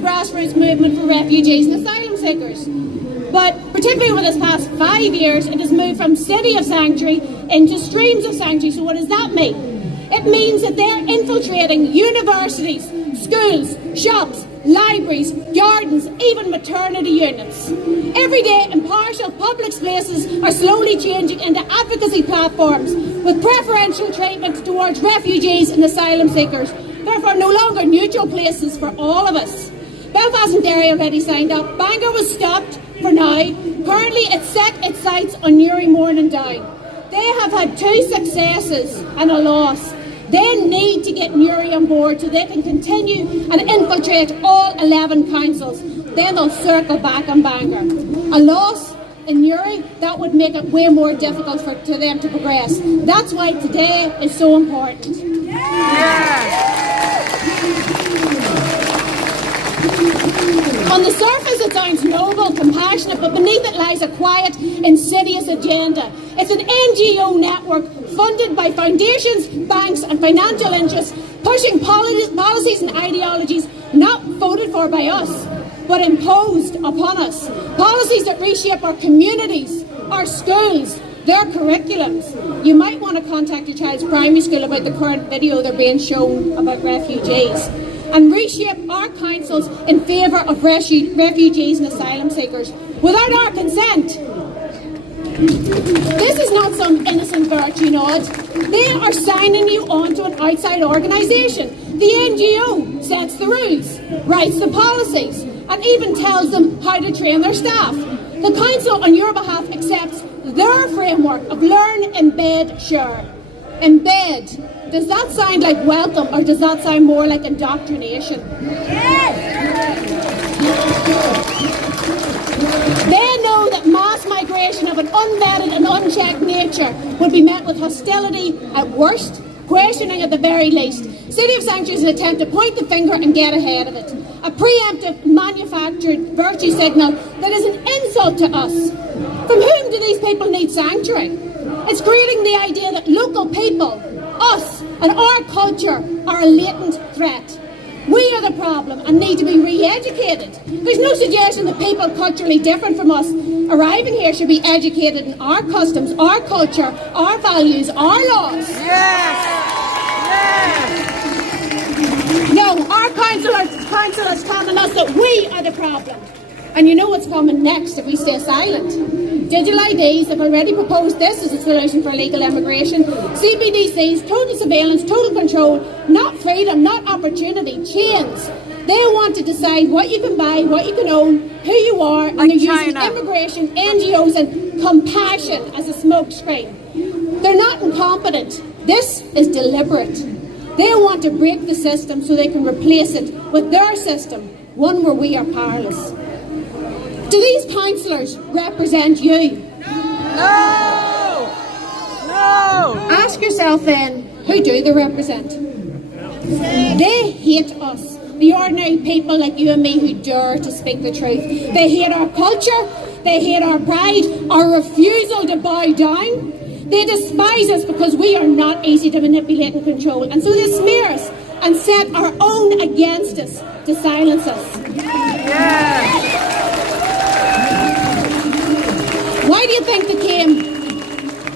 Grassroots movement for refugees and asylum seekers. But particularly over this past 5 years, it has moved from City of Sanctuary into Streams of Sanctuary. So what does that mean? It means that they're infiltrating universities, schools, shops, libraries, gardens, even maternity units. Every day, impartial public spaces are slowly changing into advocacy platforms with preferential treatment towards refugees and asylum seekers. Therefore, no longer neutral places for all of us. Belfast and Derry already signed up. Bangor was stopped for now. Currently, it's set its sights on Newry, Mourne and Down. They have had 2 successes and a loss. They need to get Newry on board so they can continue and infiltrate all 11 councils. Then they'll circle back on Bangor. A loss in Newry, that would make it way more difficult for them to progress. That's why today is so important. On the surface it sounds noble, compassionate, but beneath it lies a quiet, insidious agenda. It's an NGO network funded by foundations, banks and financial interests, pushing policies and ideologies not voted for by us, but imposed upon us. Policies that reshape our communities, our schools, their curriculums. You might want to contact your child's primary school about the current video they're being shown about refugees, and reshape our councils in favour of refugees and asylum seekers without our consent. This is not some innocent virtue nod. They are signing you on to an outside organisation. The NGO sets the rules, writes the policies, and even tells them how to train their staff. The council on your behalf accepts their framework of learn, embed, share. Embed. Does that sound like welcome, or does that sound more like indoctrination? They know that mass migration of an unvetted and unchecked nature would be met with hostility at worst, questioning at the very least. City of Sanctuary is an attempt to point the finger and get ahead of it. A preemptive, manufactured virtue signal that is an insult to us. From whom do these people need sanctuary? It's creating the idea that local people, us and our culture, are a latent threat. We are the problem and need to be re-educated. There's no suggestion that people culturally different from us arriving here should be educated in our customs, our culture, our values, our laws. Yes! No, our councillors telling us that we are the problem. And you know what's coming next if we stay silent. Digital IDs have already proposed this as a solution for illegal immigration. CBDCs, total surveillance, total control, not freedom, not opportunity, chains. They want to decide what you can buy, what you can own, who you are, and they're using immigration, NGOs and compassion as a smokescreen. They're not incompetent. This is deliberate. They want to break the system so they can replace it with their system, one where we are powerless. Do these councillors represent you? No! No! Ask yourself then, who do they represent? They hate us, the ordinary people like you and me who dare to speak the truth. They hate our culture, they hate our pride, our refusal to bow down. They despise us because we are not easy to manipulate and control, and so they smear us and set our own against us to silence us. Why do you think they came?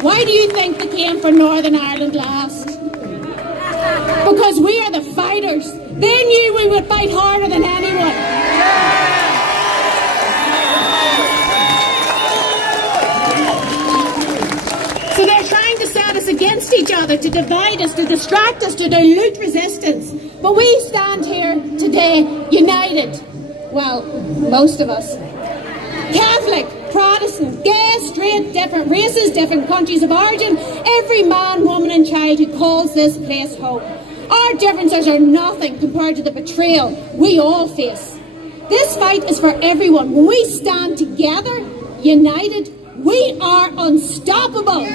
Why do you think they came for Northern Ireland last? Because we are the fighters. They knew we would fight harder than anyone. So they're trying to set us against each other, to divide us, to distract us, to dilute resistance. But we stand here today united. Well, most of us. Catholic, Protestant, gay, straight, different races, different countries of origin, every man, woman and child who calls this place home. Our differences are nothing compared to the betrayal we all face. This fight is for everyone. When we stand together, united, we are unstoppable.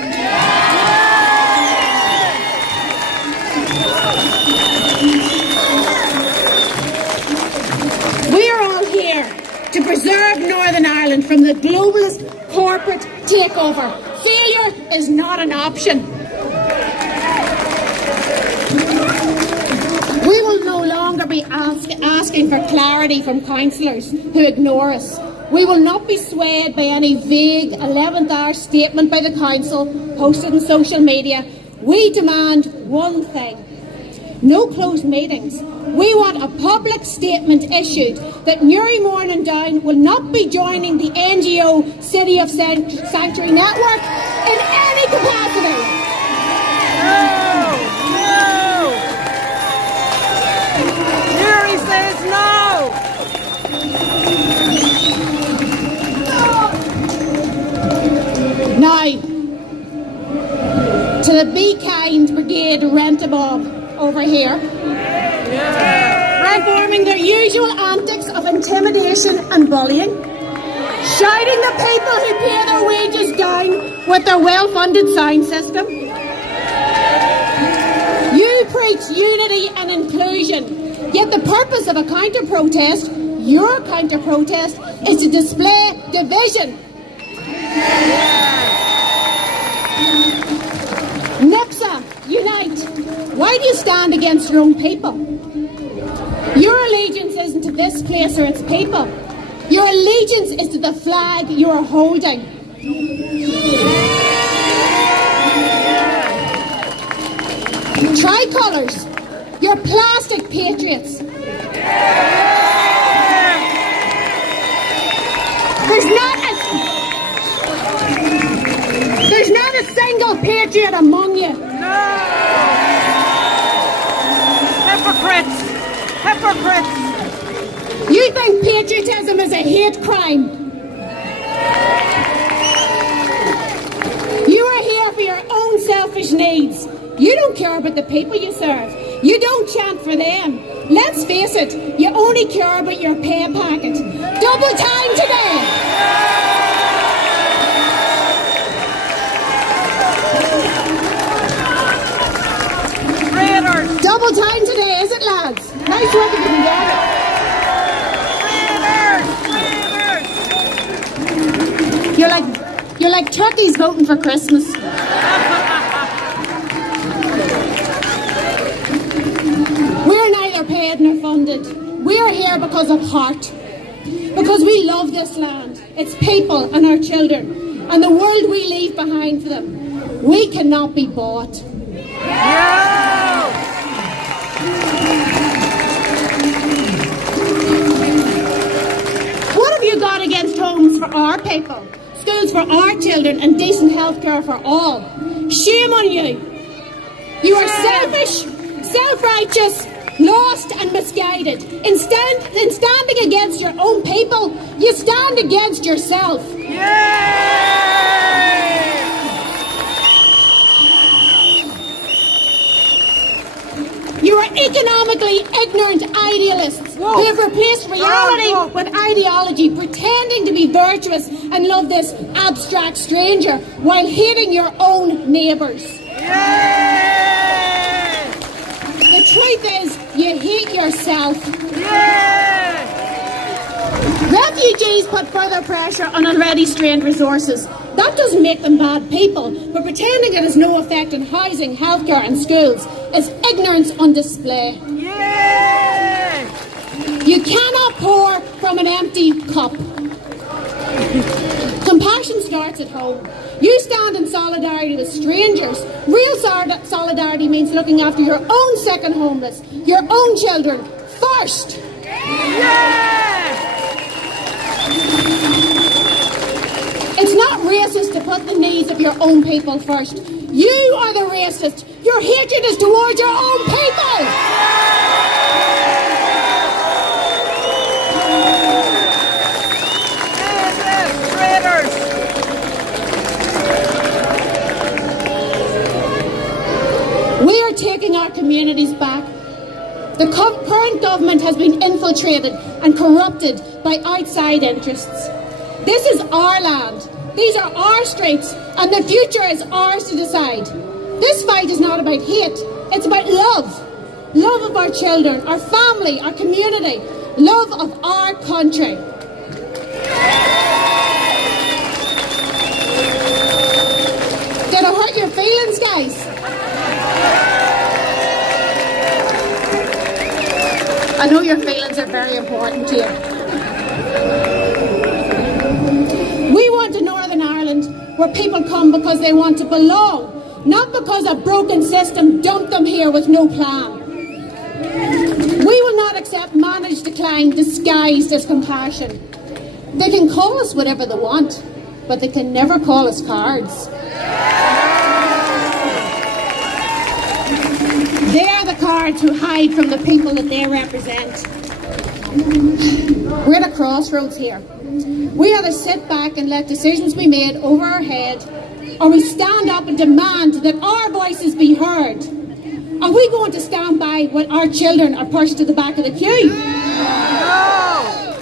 We are all here to preserve Northern Ireland from the globalist corporate takeover. Failure is not an option. We will no longer be asking for clarity from councillors who ignore us. We will not be swayed by any vague 11th hour statement by the council posted on social media. We demand one thing: no closed meetings. We want a public statement issued that Newry Morning Down will not be joining the NGO City of Sanctuary network in any capacity. No! Newry says no! Now, to the Be Kind Brigade Rent-a-Bob over here, performing their usual antics of intimidation and bullying, shouting the people who pay their with their well-funded sound system. You preach unity and inclusion, yet the purpose of a counter-protest, your counter-protest, is to display division. NIPSA, unite. Why do you stand against your own people? Your allegiance isn't to this place or its people. Your allegiance is to the flag you are holding. Tricolours, you're plastic patriots. There's not a single patriot among you. No! Hypocrites! Hypocrites! You think patriotism is a hate crime. You are here for your own selfish needs. You don't care about the people you serve. You don't chant for them. Let's face it, you only care about your pay packet. Double time today! Double time today, is it, lads? Nice work if you can get it. You're like turkeys voting for Christmas. We're neither paid nor funded. We're here because of heart. Because we love this land, its people and our children, and the world we leave behind for them. We cannot be bought. What have you got against homes for our people, schools for our children, and decent healthcare for all? Shame on you! You are selfish, self-righteous, lost and misguided. In standing against your own people, you stand against yourself. You are economically ignorant idealists who have replaced reality with ideology, pretending to be virtuous and love this abstract stranger while hating your own neighbours. The truth is, you hate yourself. Refugees put further pressure on already strained resources. That doesn't make them bad people, but pretending it has no effect on housing, healthcare and schools is ignorance on display. You cannot pour from an empty cup. Compassion starts at home. You stand in solidarity with strangers. Real solidarity means looking after your own sick and homeless, your own children first. It's not racist to put the needs of your own people first. You are the racist. Your hatred is towards your own people. Traitors! We are taking our communities back. The current government has been infiltrated and corrupted by outside interests. This is our land. These are our streets, and the future is ours to decide. This fight is not about hate. It's about love. Love of our children, our family, our community. Love of our country. Did it hurt your feelings, guys? I know your feelings are very important to you. We want a Northern Ireland where people come because they want to belong, not because a broken system dumped them here with no plan. We will not accept managed decline disguised as compassion. They can call us whatever they want, but they can never call us cowards. They are the cowards who hide from the people that they represent. We're at a crossroads here. We either sit back and let decisions be made over our head, or we stand up and demand that our voices be heard. Are we going to stand by when our children are pushed to the back of the queue? No!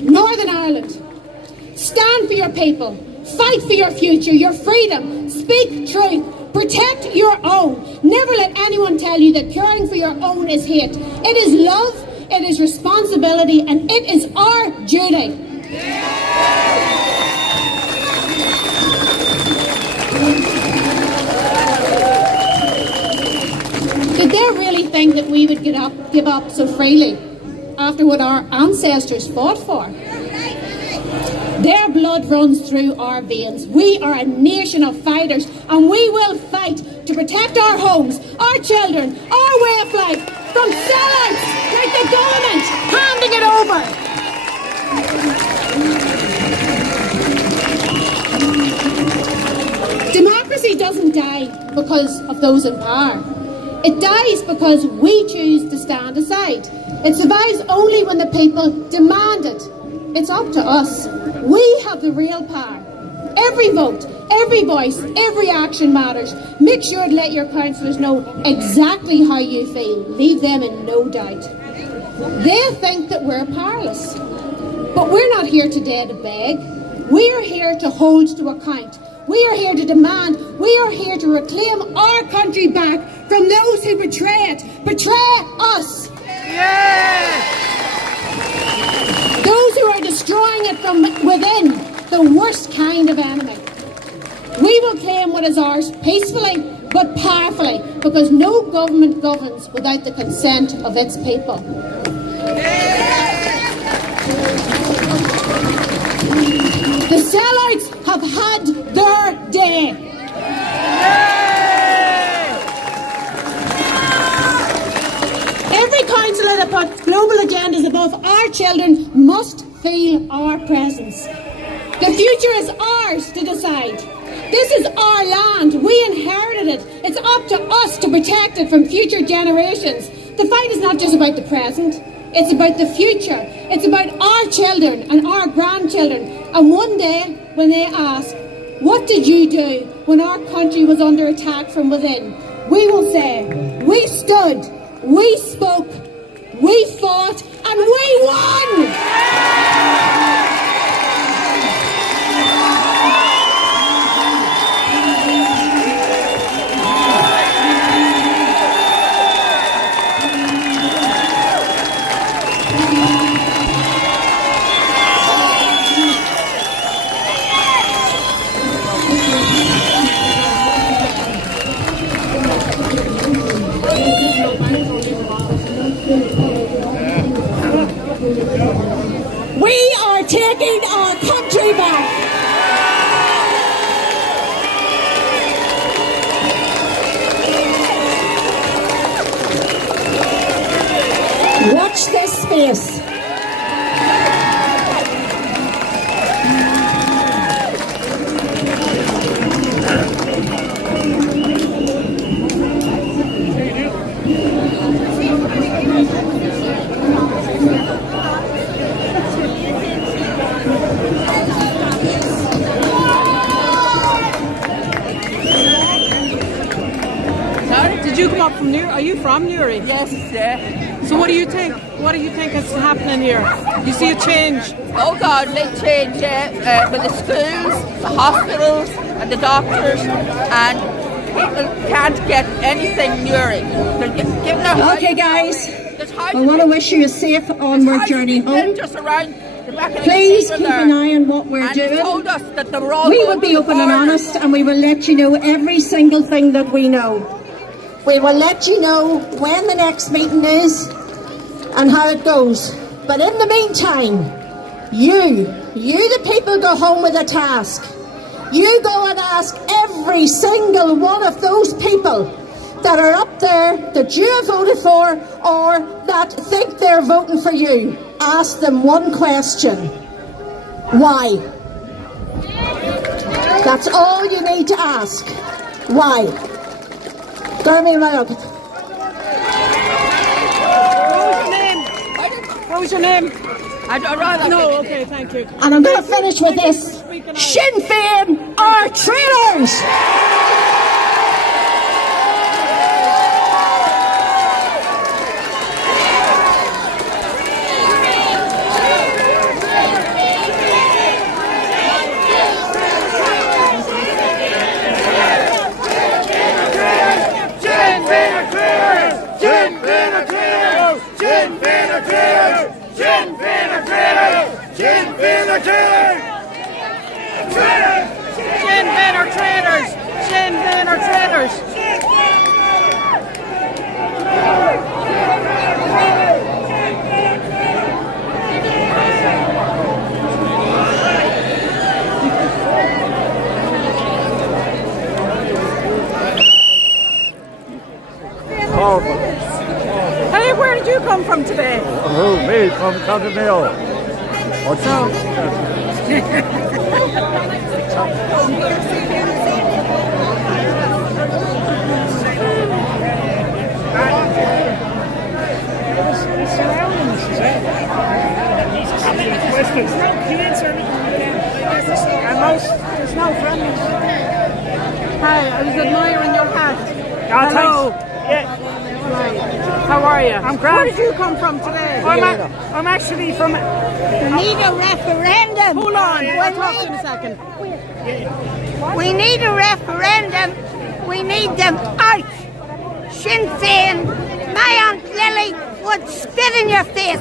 Northern Ireland, stand for your people, Fight for your future, your freedom. Speak truth. Protect your own. Never let anyone tell you that caring for your own is hate. It is love, it is responsibility, and it is our duty. Did they really think that we would give up so freely after what our ancestors fought for? Their blood runs through our veins. We are a nation of fighters, and we will fight to protect our homes, our children, our way of life from sellouts like the government handing it over. Democracy doesn't die because of those in power. It dies because we choose to stand aside. It survives only when the people demand it. It's up to us. We have the real power. Every vote, every voice, every action matters. Make sure to let your councillors know exactly how you feel. Leave them in no doubt. They think that we're powerless. But we're not here today to beg. We are here to hold to account. We are here to demand. We are here to reclaim our country back from those who betray it. Betray us. Yeah! Those who are destroying it from within, the worst kind of enemy. We will claim what is ours peacefully but powerfully, because no government governs without the consent of its people. The sellouts have had their day. Every councillor that puts global agendas above our children must feel our presence. The future is ours to decide. This is our land. We inherited it. It's up to us to protect it from future generations. The fight is not just about the present. It's about the future. It's about our children and our grandchildren. And one day, when they ask, what did you do when our country was under attack from within? We will say, we stood, we spoke, we fought, and we won! We are taking our country back. Watch this space. Did you come up from Newry? Are you from Newry? Yes, yeah. So what do you think? What do you think is happening here? You see a change? Oh God, big change with the schools, the hospitals and the doctors, and people can't get anything Newry. Okay guys, I want to wish you a safe onward journey home. Just around the back of Please keep an eye on what we're doing. Told us that they were all we will be open and honest, and we will let you know every single thing that we know. We will let you know when the next meeting is and how it goes. But in the meantime, you the people, go home with a task. You go and ask every single one of those people that are up there that you have voted for or that think they're voting for you. Ask them one question. Why? That's all you need to ask. Why? What was your name? I'd rather. No, okay, thank you. And I'm going to finish with this. Sinn Féin are traitors! first. Hey, where did you come from today? Who? Me, from County Mayo. There's no friends. Hi, I was admiring your hat. Hello. Yeah. Right. How are you? I'm grand. Where did you come from today? I'm actually from... We need a referendum. Hold on, we'll talk in a second. We need a referendum. We need them out. Sinn Féin, my Aunt Lily would spit in your face.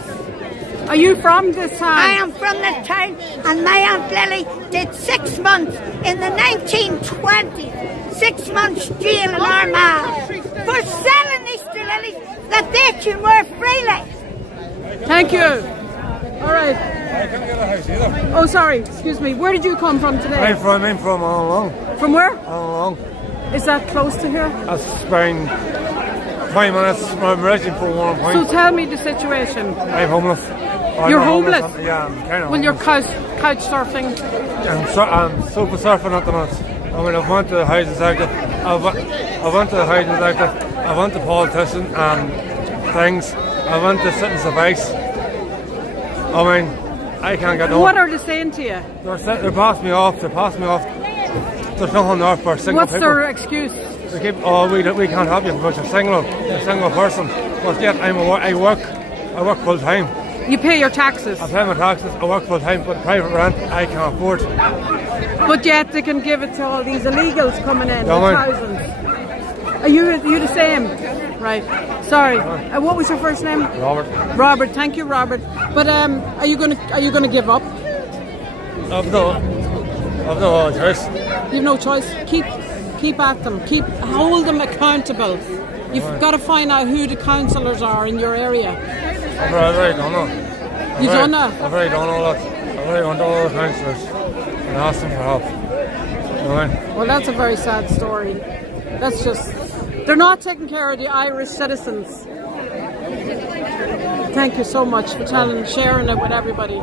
Are you from this town? I am from this town, and my Aunt Lily did 6 months in the 1920s. 6 months jail in Armagh for selling Easter lilies that they can wear freely. Thank you. All right. Oh, sorry. Excuse me. Where did you come from today? I'm from Along. From where? Along. Is that close to here? That's Spain. 5 minutes. I'm reaching for 1 point. So tell me the situation. I'm homeless. You're homeless? Yeah, I'm kind of Well, you're homeless. couch surfing. I'm super surfing at the moment. I mean, I've went to the housing sector. I went to the housing sector. I went to politicians and things. I went to citizens advice. I mean, I can't get on. What are they saying to you? They're passing me off. There's nothing there for single What's people. their excuse? They keep, we can't help you because you're a single person. But yet I work full time. You pay your taxes. I pay my taxes, I work full time, but private rent I can't afford. But yet they can give it to all these illegals coming in, Yeah, with man. thousands. Are you the same? Right. Sorry. What was your first name? Robert. Robert. Thank you, Robert. But are you gonna give up? I've no choice. You've no choice. Keep at them. Hold them accountable. You've got to find out who the councillors are in your area. I've already done that. You've done that? I've already done all that. I've already went to all the councillors and asked them for help. You know what I mean? Well, that's a very sad story. That's just... They're not taking care of the Irish citizens. Thank you so much for sharing it with everybody.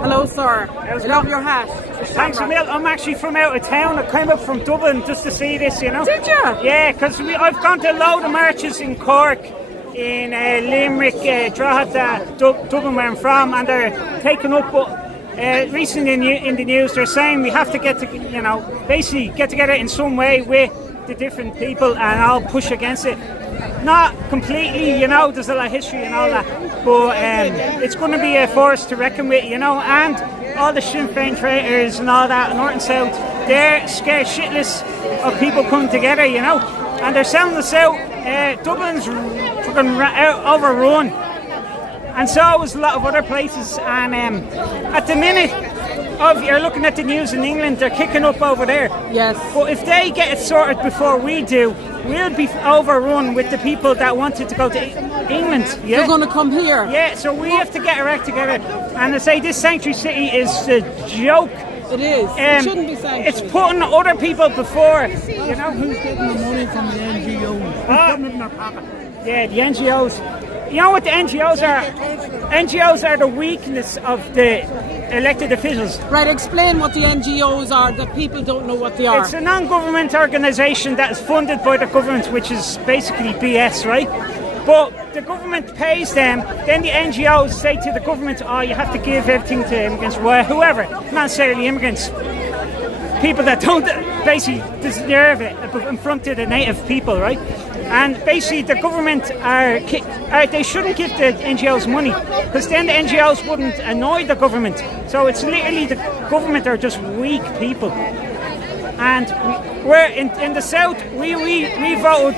Hello, sir. I love your hat. Thanks a million. I'm actually from out of town. I came up from Dublin just to see this, you know. Did you? Yeah, because I've gone to a load of marches in Cork, in Limerick, Drogheda, Dublin where I'm from, and they're taken up. But recently in the news, they're saying we have to basically get together in some way with the different people and I'll push against it. Not completely, there's a lot of history and all that, but it's going to be a force to reckon with, and all the Sinn Féin traitors and all that, north and south, they're scared shitless of people coming together, and they're selling us out. Dublin's fucking overrun, and so is a lot of other places, and at the minute, you're looking at the news in England, they're kicking up over there. Yes. But if they get it sorted before we do, we'll be overrun with the people that wanted to go to England. Yeah? They're going to come here. Yeah, so we have to get our act together. And I say this sanctuary city is a joke. It is. It shouldn't be sanctuary. It's putting other people before. Who's getting the money from the NGOs? Who's putting it in their pocket? Yeah, the NGOs. You know what the NGOs are? NGOs are the weakness of the elected officials. Right, explain what the NGOs are, that people don't know what they are. It's a non-government organisation that is funded by the government, which is basically BS, right? But the government pays them, then the NGOs say to the government, you have to give everything to immigrants, whoever, not necessarily immigrants. People that don't basically deserve it in front of the native people, right? And basically the government they shouldn't give the NGOs money, because then the NGOs wouldn't annoy the government. So it's literally the government are just weak people. And we're in the south, we voted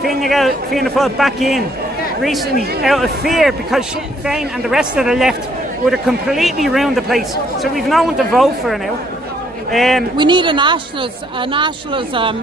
Fianna Fáil back in recently out of fear, because Sinn Féin and the rest of the left would have completely ruined the place. So we've no one to vote for now. We need a nationals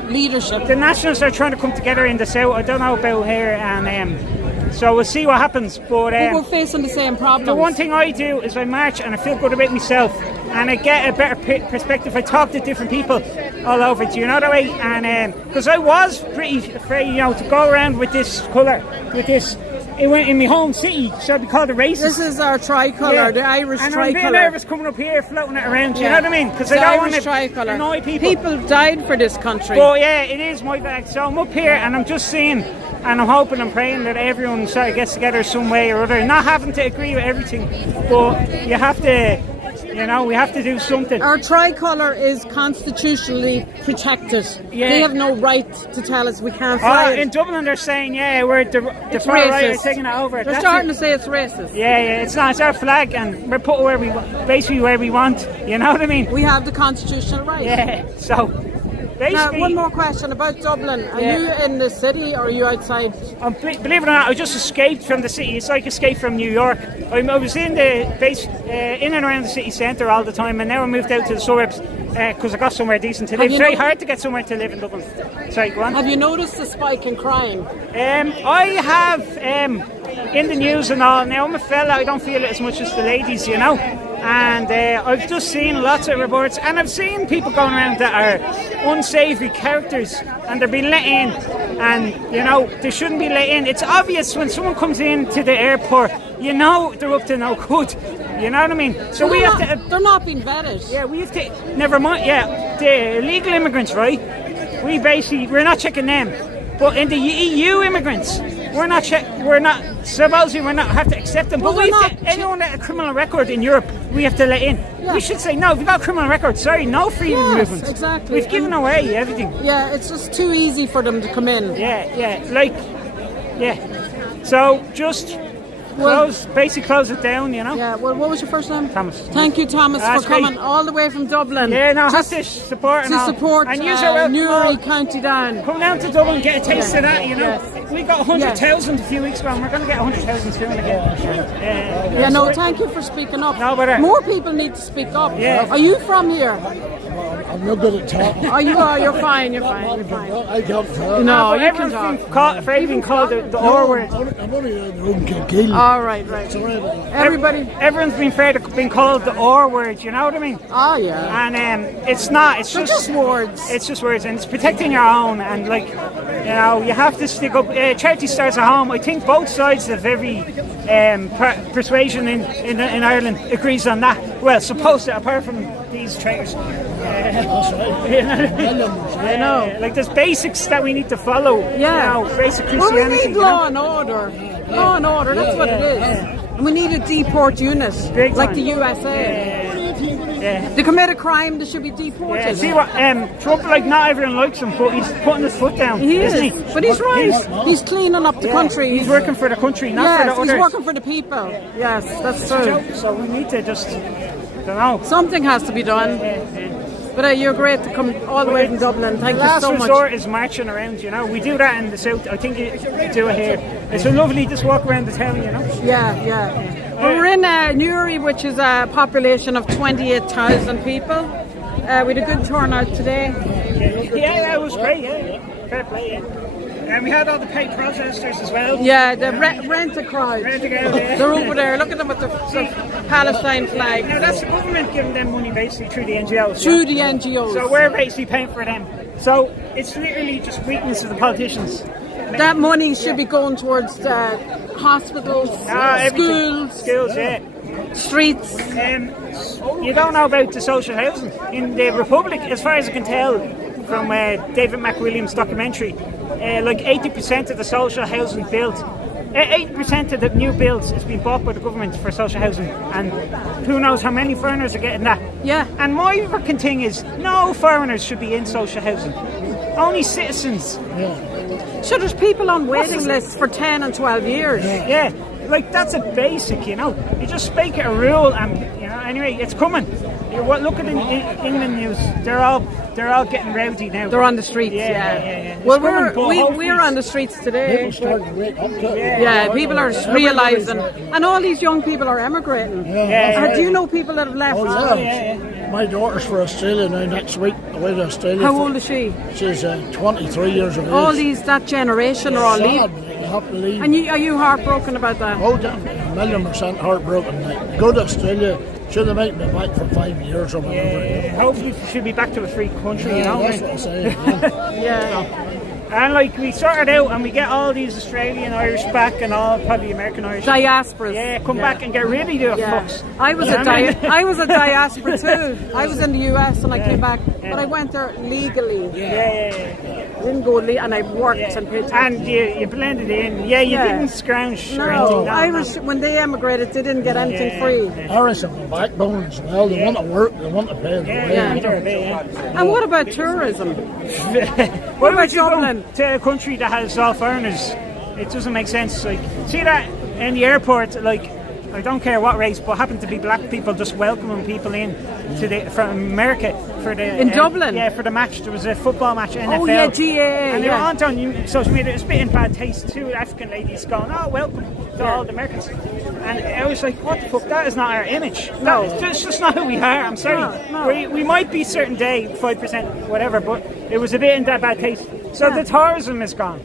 leadership. The Nationals are trying to come together in the south. I don't know about here, and so we'll see what happens. But we're facing the same problems. The one thing I do is I march and I feel good about myself, and I get a better perspective. I talk to different people all over. Do you know that way? And because I was pretty afraid, to go around with this colour, with this. It went in my home city, so we called it racist. This is our tricolour, the Irish tricolour. And I'm a bit nervous coming up here, floating it around. Do you know what I mean? Because I don't want to annoy people. People died for this country. But yeah, it is my bag. So I'm up here and I'm just seeing, and I'm hoping and praying that everyone sort of gets together some way or other. Not having to agree with everything, but you have to. We have to do something. Our tricolour is constitutionally protected. Yeah. They have no right to tell us we can't fly it. In Dublin they're saying, we're the far right are taking it over. They're starting to say it's racist. Yeah, it's not. It's our flag and we're put where we want. You know what I mean? We have the constitutional right. Yeah, so... Now, one more question about Dublin. Are you in the city or are you outside? Believe it or not, I just escaped from the city. It's like escape from New York. I was in the base, in and around the city centre all the time, and now I moved out to the suburbs because I got somewhere decent to live. It's very hard to get somewhere to live in Dublin. Sorry, go on. Have you noticed the spike in crime? I have in the news and all. Now I'm a fella, I don't feel it as much as the ladies, And I've just seen lots of reports, and I've seen people going around that are unsavoury characters, and they're being let in, and they shouldn't be let in. It's obvious when someone comes into the airport, they're up to no good. You know what I mean? So we have to. They're not being vetted. Yeah, we have to. Never mind. Yeah, the illegal immigrants, right? We're not checking them, but in the EU immigrants. We're not supposedly we're not have to accept them, but anyone with a criminal record in Europe, we have to let in. Yeah. We should say no. If you've got a criminal record, sorry, no freedom of movement. Exactly. We've given away everything. Yeah, it's just too easy for them to come in. So just close it down, Yeah. Well, what was your first name? Thomas. Thank you, Thomas, for coming all the way from Dublin. Yeah, no, have to support and use our Newry, County Down. Come down to Dublin, get a taste of that. Yes. We got 100,000 a few weeks ago, and we're going to get 100,000 soon again. Thank you for speaking up. No, but more people need to speak up. Yeah. Are you from here? I'm not good at talking. Oh, you are. You're fine. You're fine. I can't talk. No, you everyone's can been talk. afraid of being called the R word. I'm only in the room Kilkeel. All right. Everyone's been afraid of being called the R word. You know what I mean? Oh yeah. And it's not. It's just words. It's just words, and it's protecting your own. And you have to stick up. Charity starts at home. I think both sides of every persuasion in Ireland agrees on that. Well, supposed to, apart from these traitors. I know. There's basics that we need to follow. Yeah. Basic Christianity. Well, we need law and order. Law and order. That's what it is. And we need a deport unit, like the USA. They commit a crime, they should be deported. Yeah, see what Trump, not everyone likes him, but he's putting his foot down. He is, but he's right. He's cleaning up the country. He's working for the country, not for the others. He's working for the people. Yes, that's true. So we need to just, I don't know. Something has to be done. But you're great to come all the way from Dublin. Thank you so much. Last resort is marching around, We do that in the south. I think you do it here. It's so lovely just walk around the town, Yeah. Well, we're in Newry, which is a population of 28,000 people. We had a good turnout today. Yeah, that was great, Fair play, And we had all the paid protesters as well. Yeah, the rent-a-crowd. They're over there. Look at them with the Palestine flag. Now, that's the government giving them money basically through the NGOs. Through the NGOs. So we're basically paying for them. So it's literally just weakness of the politicians. That money should be going towards hospitals, schools, streets. You don't know about the social housing in the Republic, as far as I can tell from David McWilliams' documentary. 80% of the social housing built, 80% of the new builds is being bought by the government for social housing, and who knows how many foreigners are getting that. Yeah. And my fucking thing is, no foreigners should be in social housing. Only citizens. So there's people on waiting lists for 10 and 12 years. Yeah. That's a basic, You just make it a rule, and anyway, it's coming. Look at the England news. They're all getting rowdy now. They're on the streets. Yeah. Well, we're on the streets today. People starting to wake up to it. Yeah, people are realising, and all these young people are emigrating. Do you know people that have left? Oh, yeah. My daughter's for Australia now next week, away to Australia. How old is she? She's 23 years of age. All that generation are all leaving. They have to leave. And are you heartbroken about that? Oh, a million% heartbroken. Like, go to Australia, sure they might be back for 5 years or whatever. Yeah, hopefully she'll be back to a free country, you know. That's what I say. Yeah. And like we sort it out and we get all these Australian Irish back and all probably American Irish diasporas. Yeah, come back and get rid of the fucks. I was I was a diaspora too. I was in the US and I came back, but I went there legally. Didn't go and I worked and paid tax. And you blended in. Yeah, you didn't scrounge. No, Irish when they emigrated, they didn't get anything free. Irish have the backbone as well. They want to work. They want to pay the wage. And what about tourism? What about Dublin? To a country that has all foreigners, it doesn't make sense. Like, see that in the airport, like, I don't care what race, but happen to be black people just welcoming people in from America for the in Dublin. Yeah, for the match. There was a football match, NFL. Oh yeah, GAA. And they were on social media. It was a bit in bad taste. 2 African ladies going, "Oh, welcome to all the Americans," and I was like, "What the fuck? That is not our image. No, it's just not who we are." I'm sorry. No. We might be certain day 5%, whatever, but it was a bit in that bad taste. So the tourism is gone.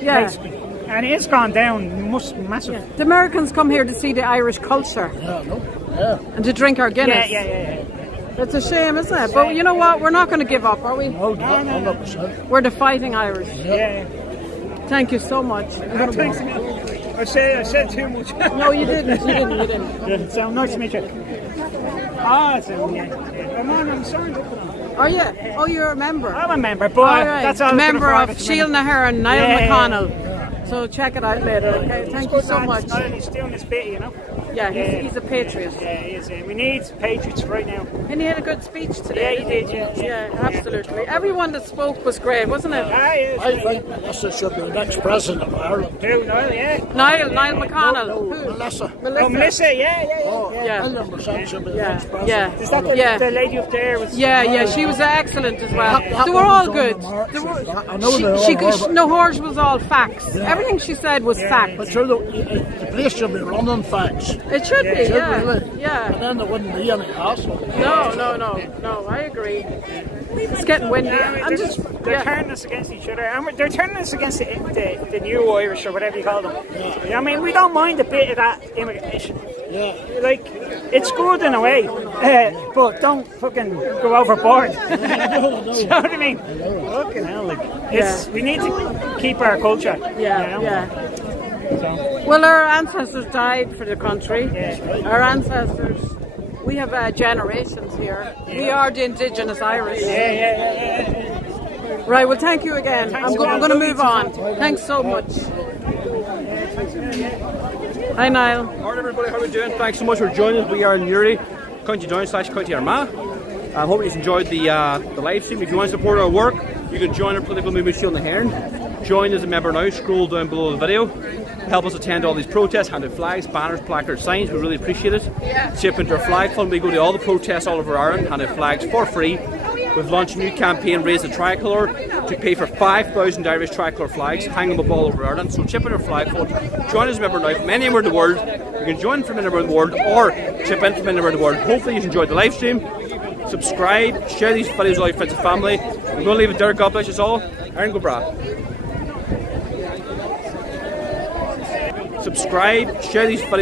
Yeah. Basically. And it's gone down massive. The Americans come here to see the Irish culture. And to drink our Guinness. Yeah. It's a shame, isn't it? But you know what? We're not going to give up, are we? No, 100%. We're the fighting Irish. Yeah. Thank you so much. I said too much. No, you didn't. You didn't. Yeah, so nice to meet you. I'm sorry. Oh yeah. Oh, you're a member. I'm a member, but that's all. A member of Síl na HÉireann, Niall McConnell. So check it out later. Okay. Thank you so much. He's doing his bit, you know. Yeah, he's a patriot. Yeah, he is. We need patriots right now. And he had a good speech today. Yeah, he did. Yeah, absolutely. Everyone that spoke was great, wasn't it? I think Melissa should be the next president of Ireland. Who, Niall? Yeah. Niall McConnell. No, Melissa. Oh, Melissa. Yeah. 100% should be the next president. Is that the lady up there? Yeah. She was excellent as well. They were all good. Hers was all facts. Everything she said was facts. But sure, the place should be run on facts. It should be, Really. Yeah. And then there wouldn't be any hassle. No, I agree. It's getting windy. They're turning us against each other, and they're turning us against the new Irish or whatever you call them. I mean, we don't mind a bit of that immigration. Yeah. Like, it's good in a way, but don't fucking go overboard. You know what I mean? Fucking hell, we need to keep our culture. Well, our ancestors died for the country. Our ancestors, we have generations here. We are the indigenous Irish. Right, well, thank you again. I'm going to move on. Thanks so much. Hi, Niall. Alright, everybody, how are we doing? Thanks so much for joining us. We are in Newry, County Down / County Armagh. I hope you enjoyed the live stream. If you want to support our work, you can join our political movement Síl na HÉireann. Join as a member now. Scroll down below the video. Help us attend all these protests, hand out flags, banners, placards, signs. We really appreciate it. Chip into our flag fund. We go to all the protests all over Ireland, hand out flags for free. We've launched a new campaign, Raise the Tricolour, to pay for 5,000 Irish tricolour flags, hang them up all over Ireland. So chip in our flag fund. Join us a member now from anywhere in the world. You can join from anywhere in the world or chip in from anywhere in the world. Hopefully you've enjoyed the live stream. Subscribe, share these videos with all your friends and family. I'm going to leave it there. God bless us all. Aaron go bra. Subscribe, share these videos.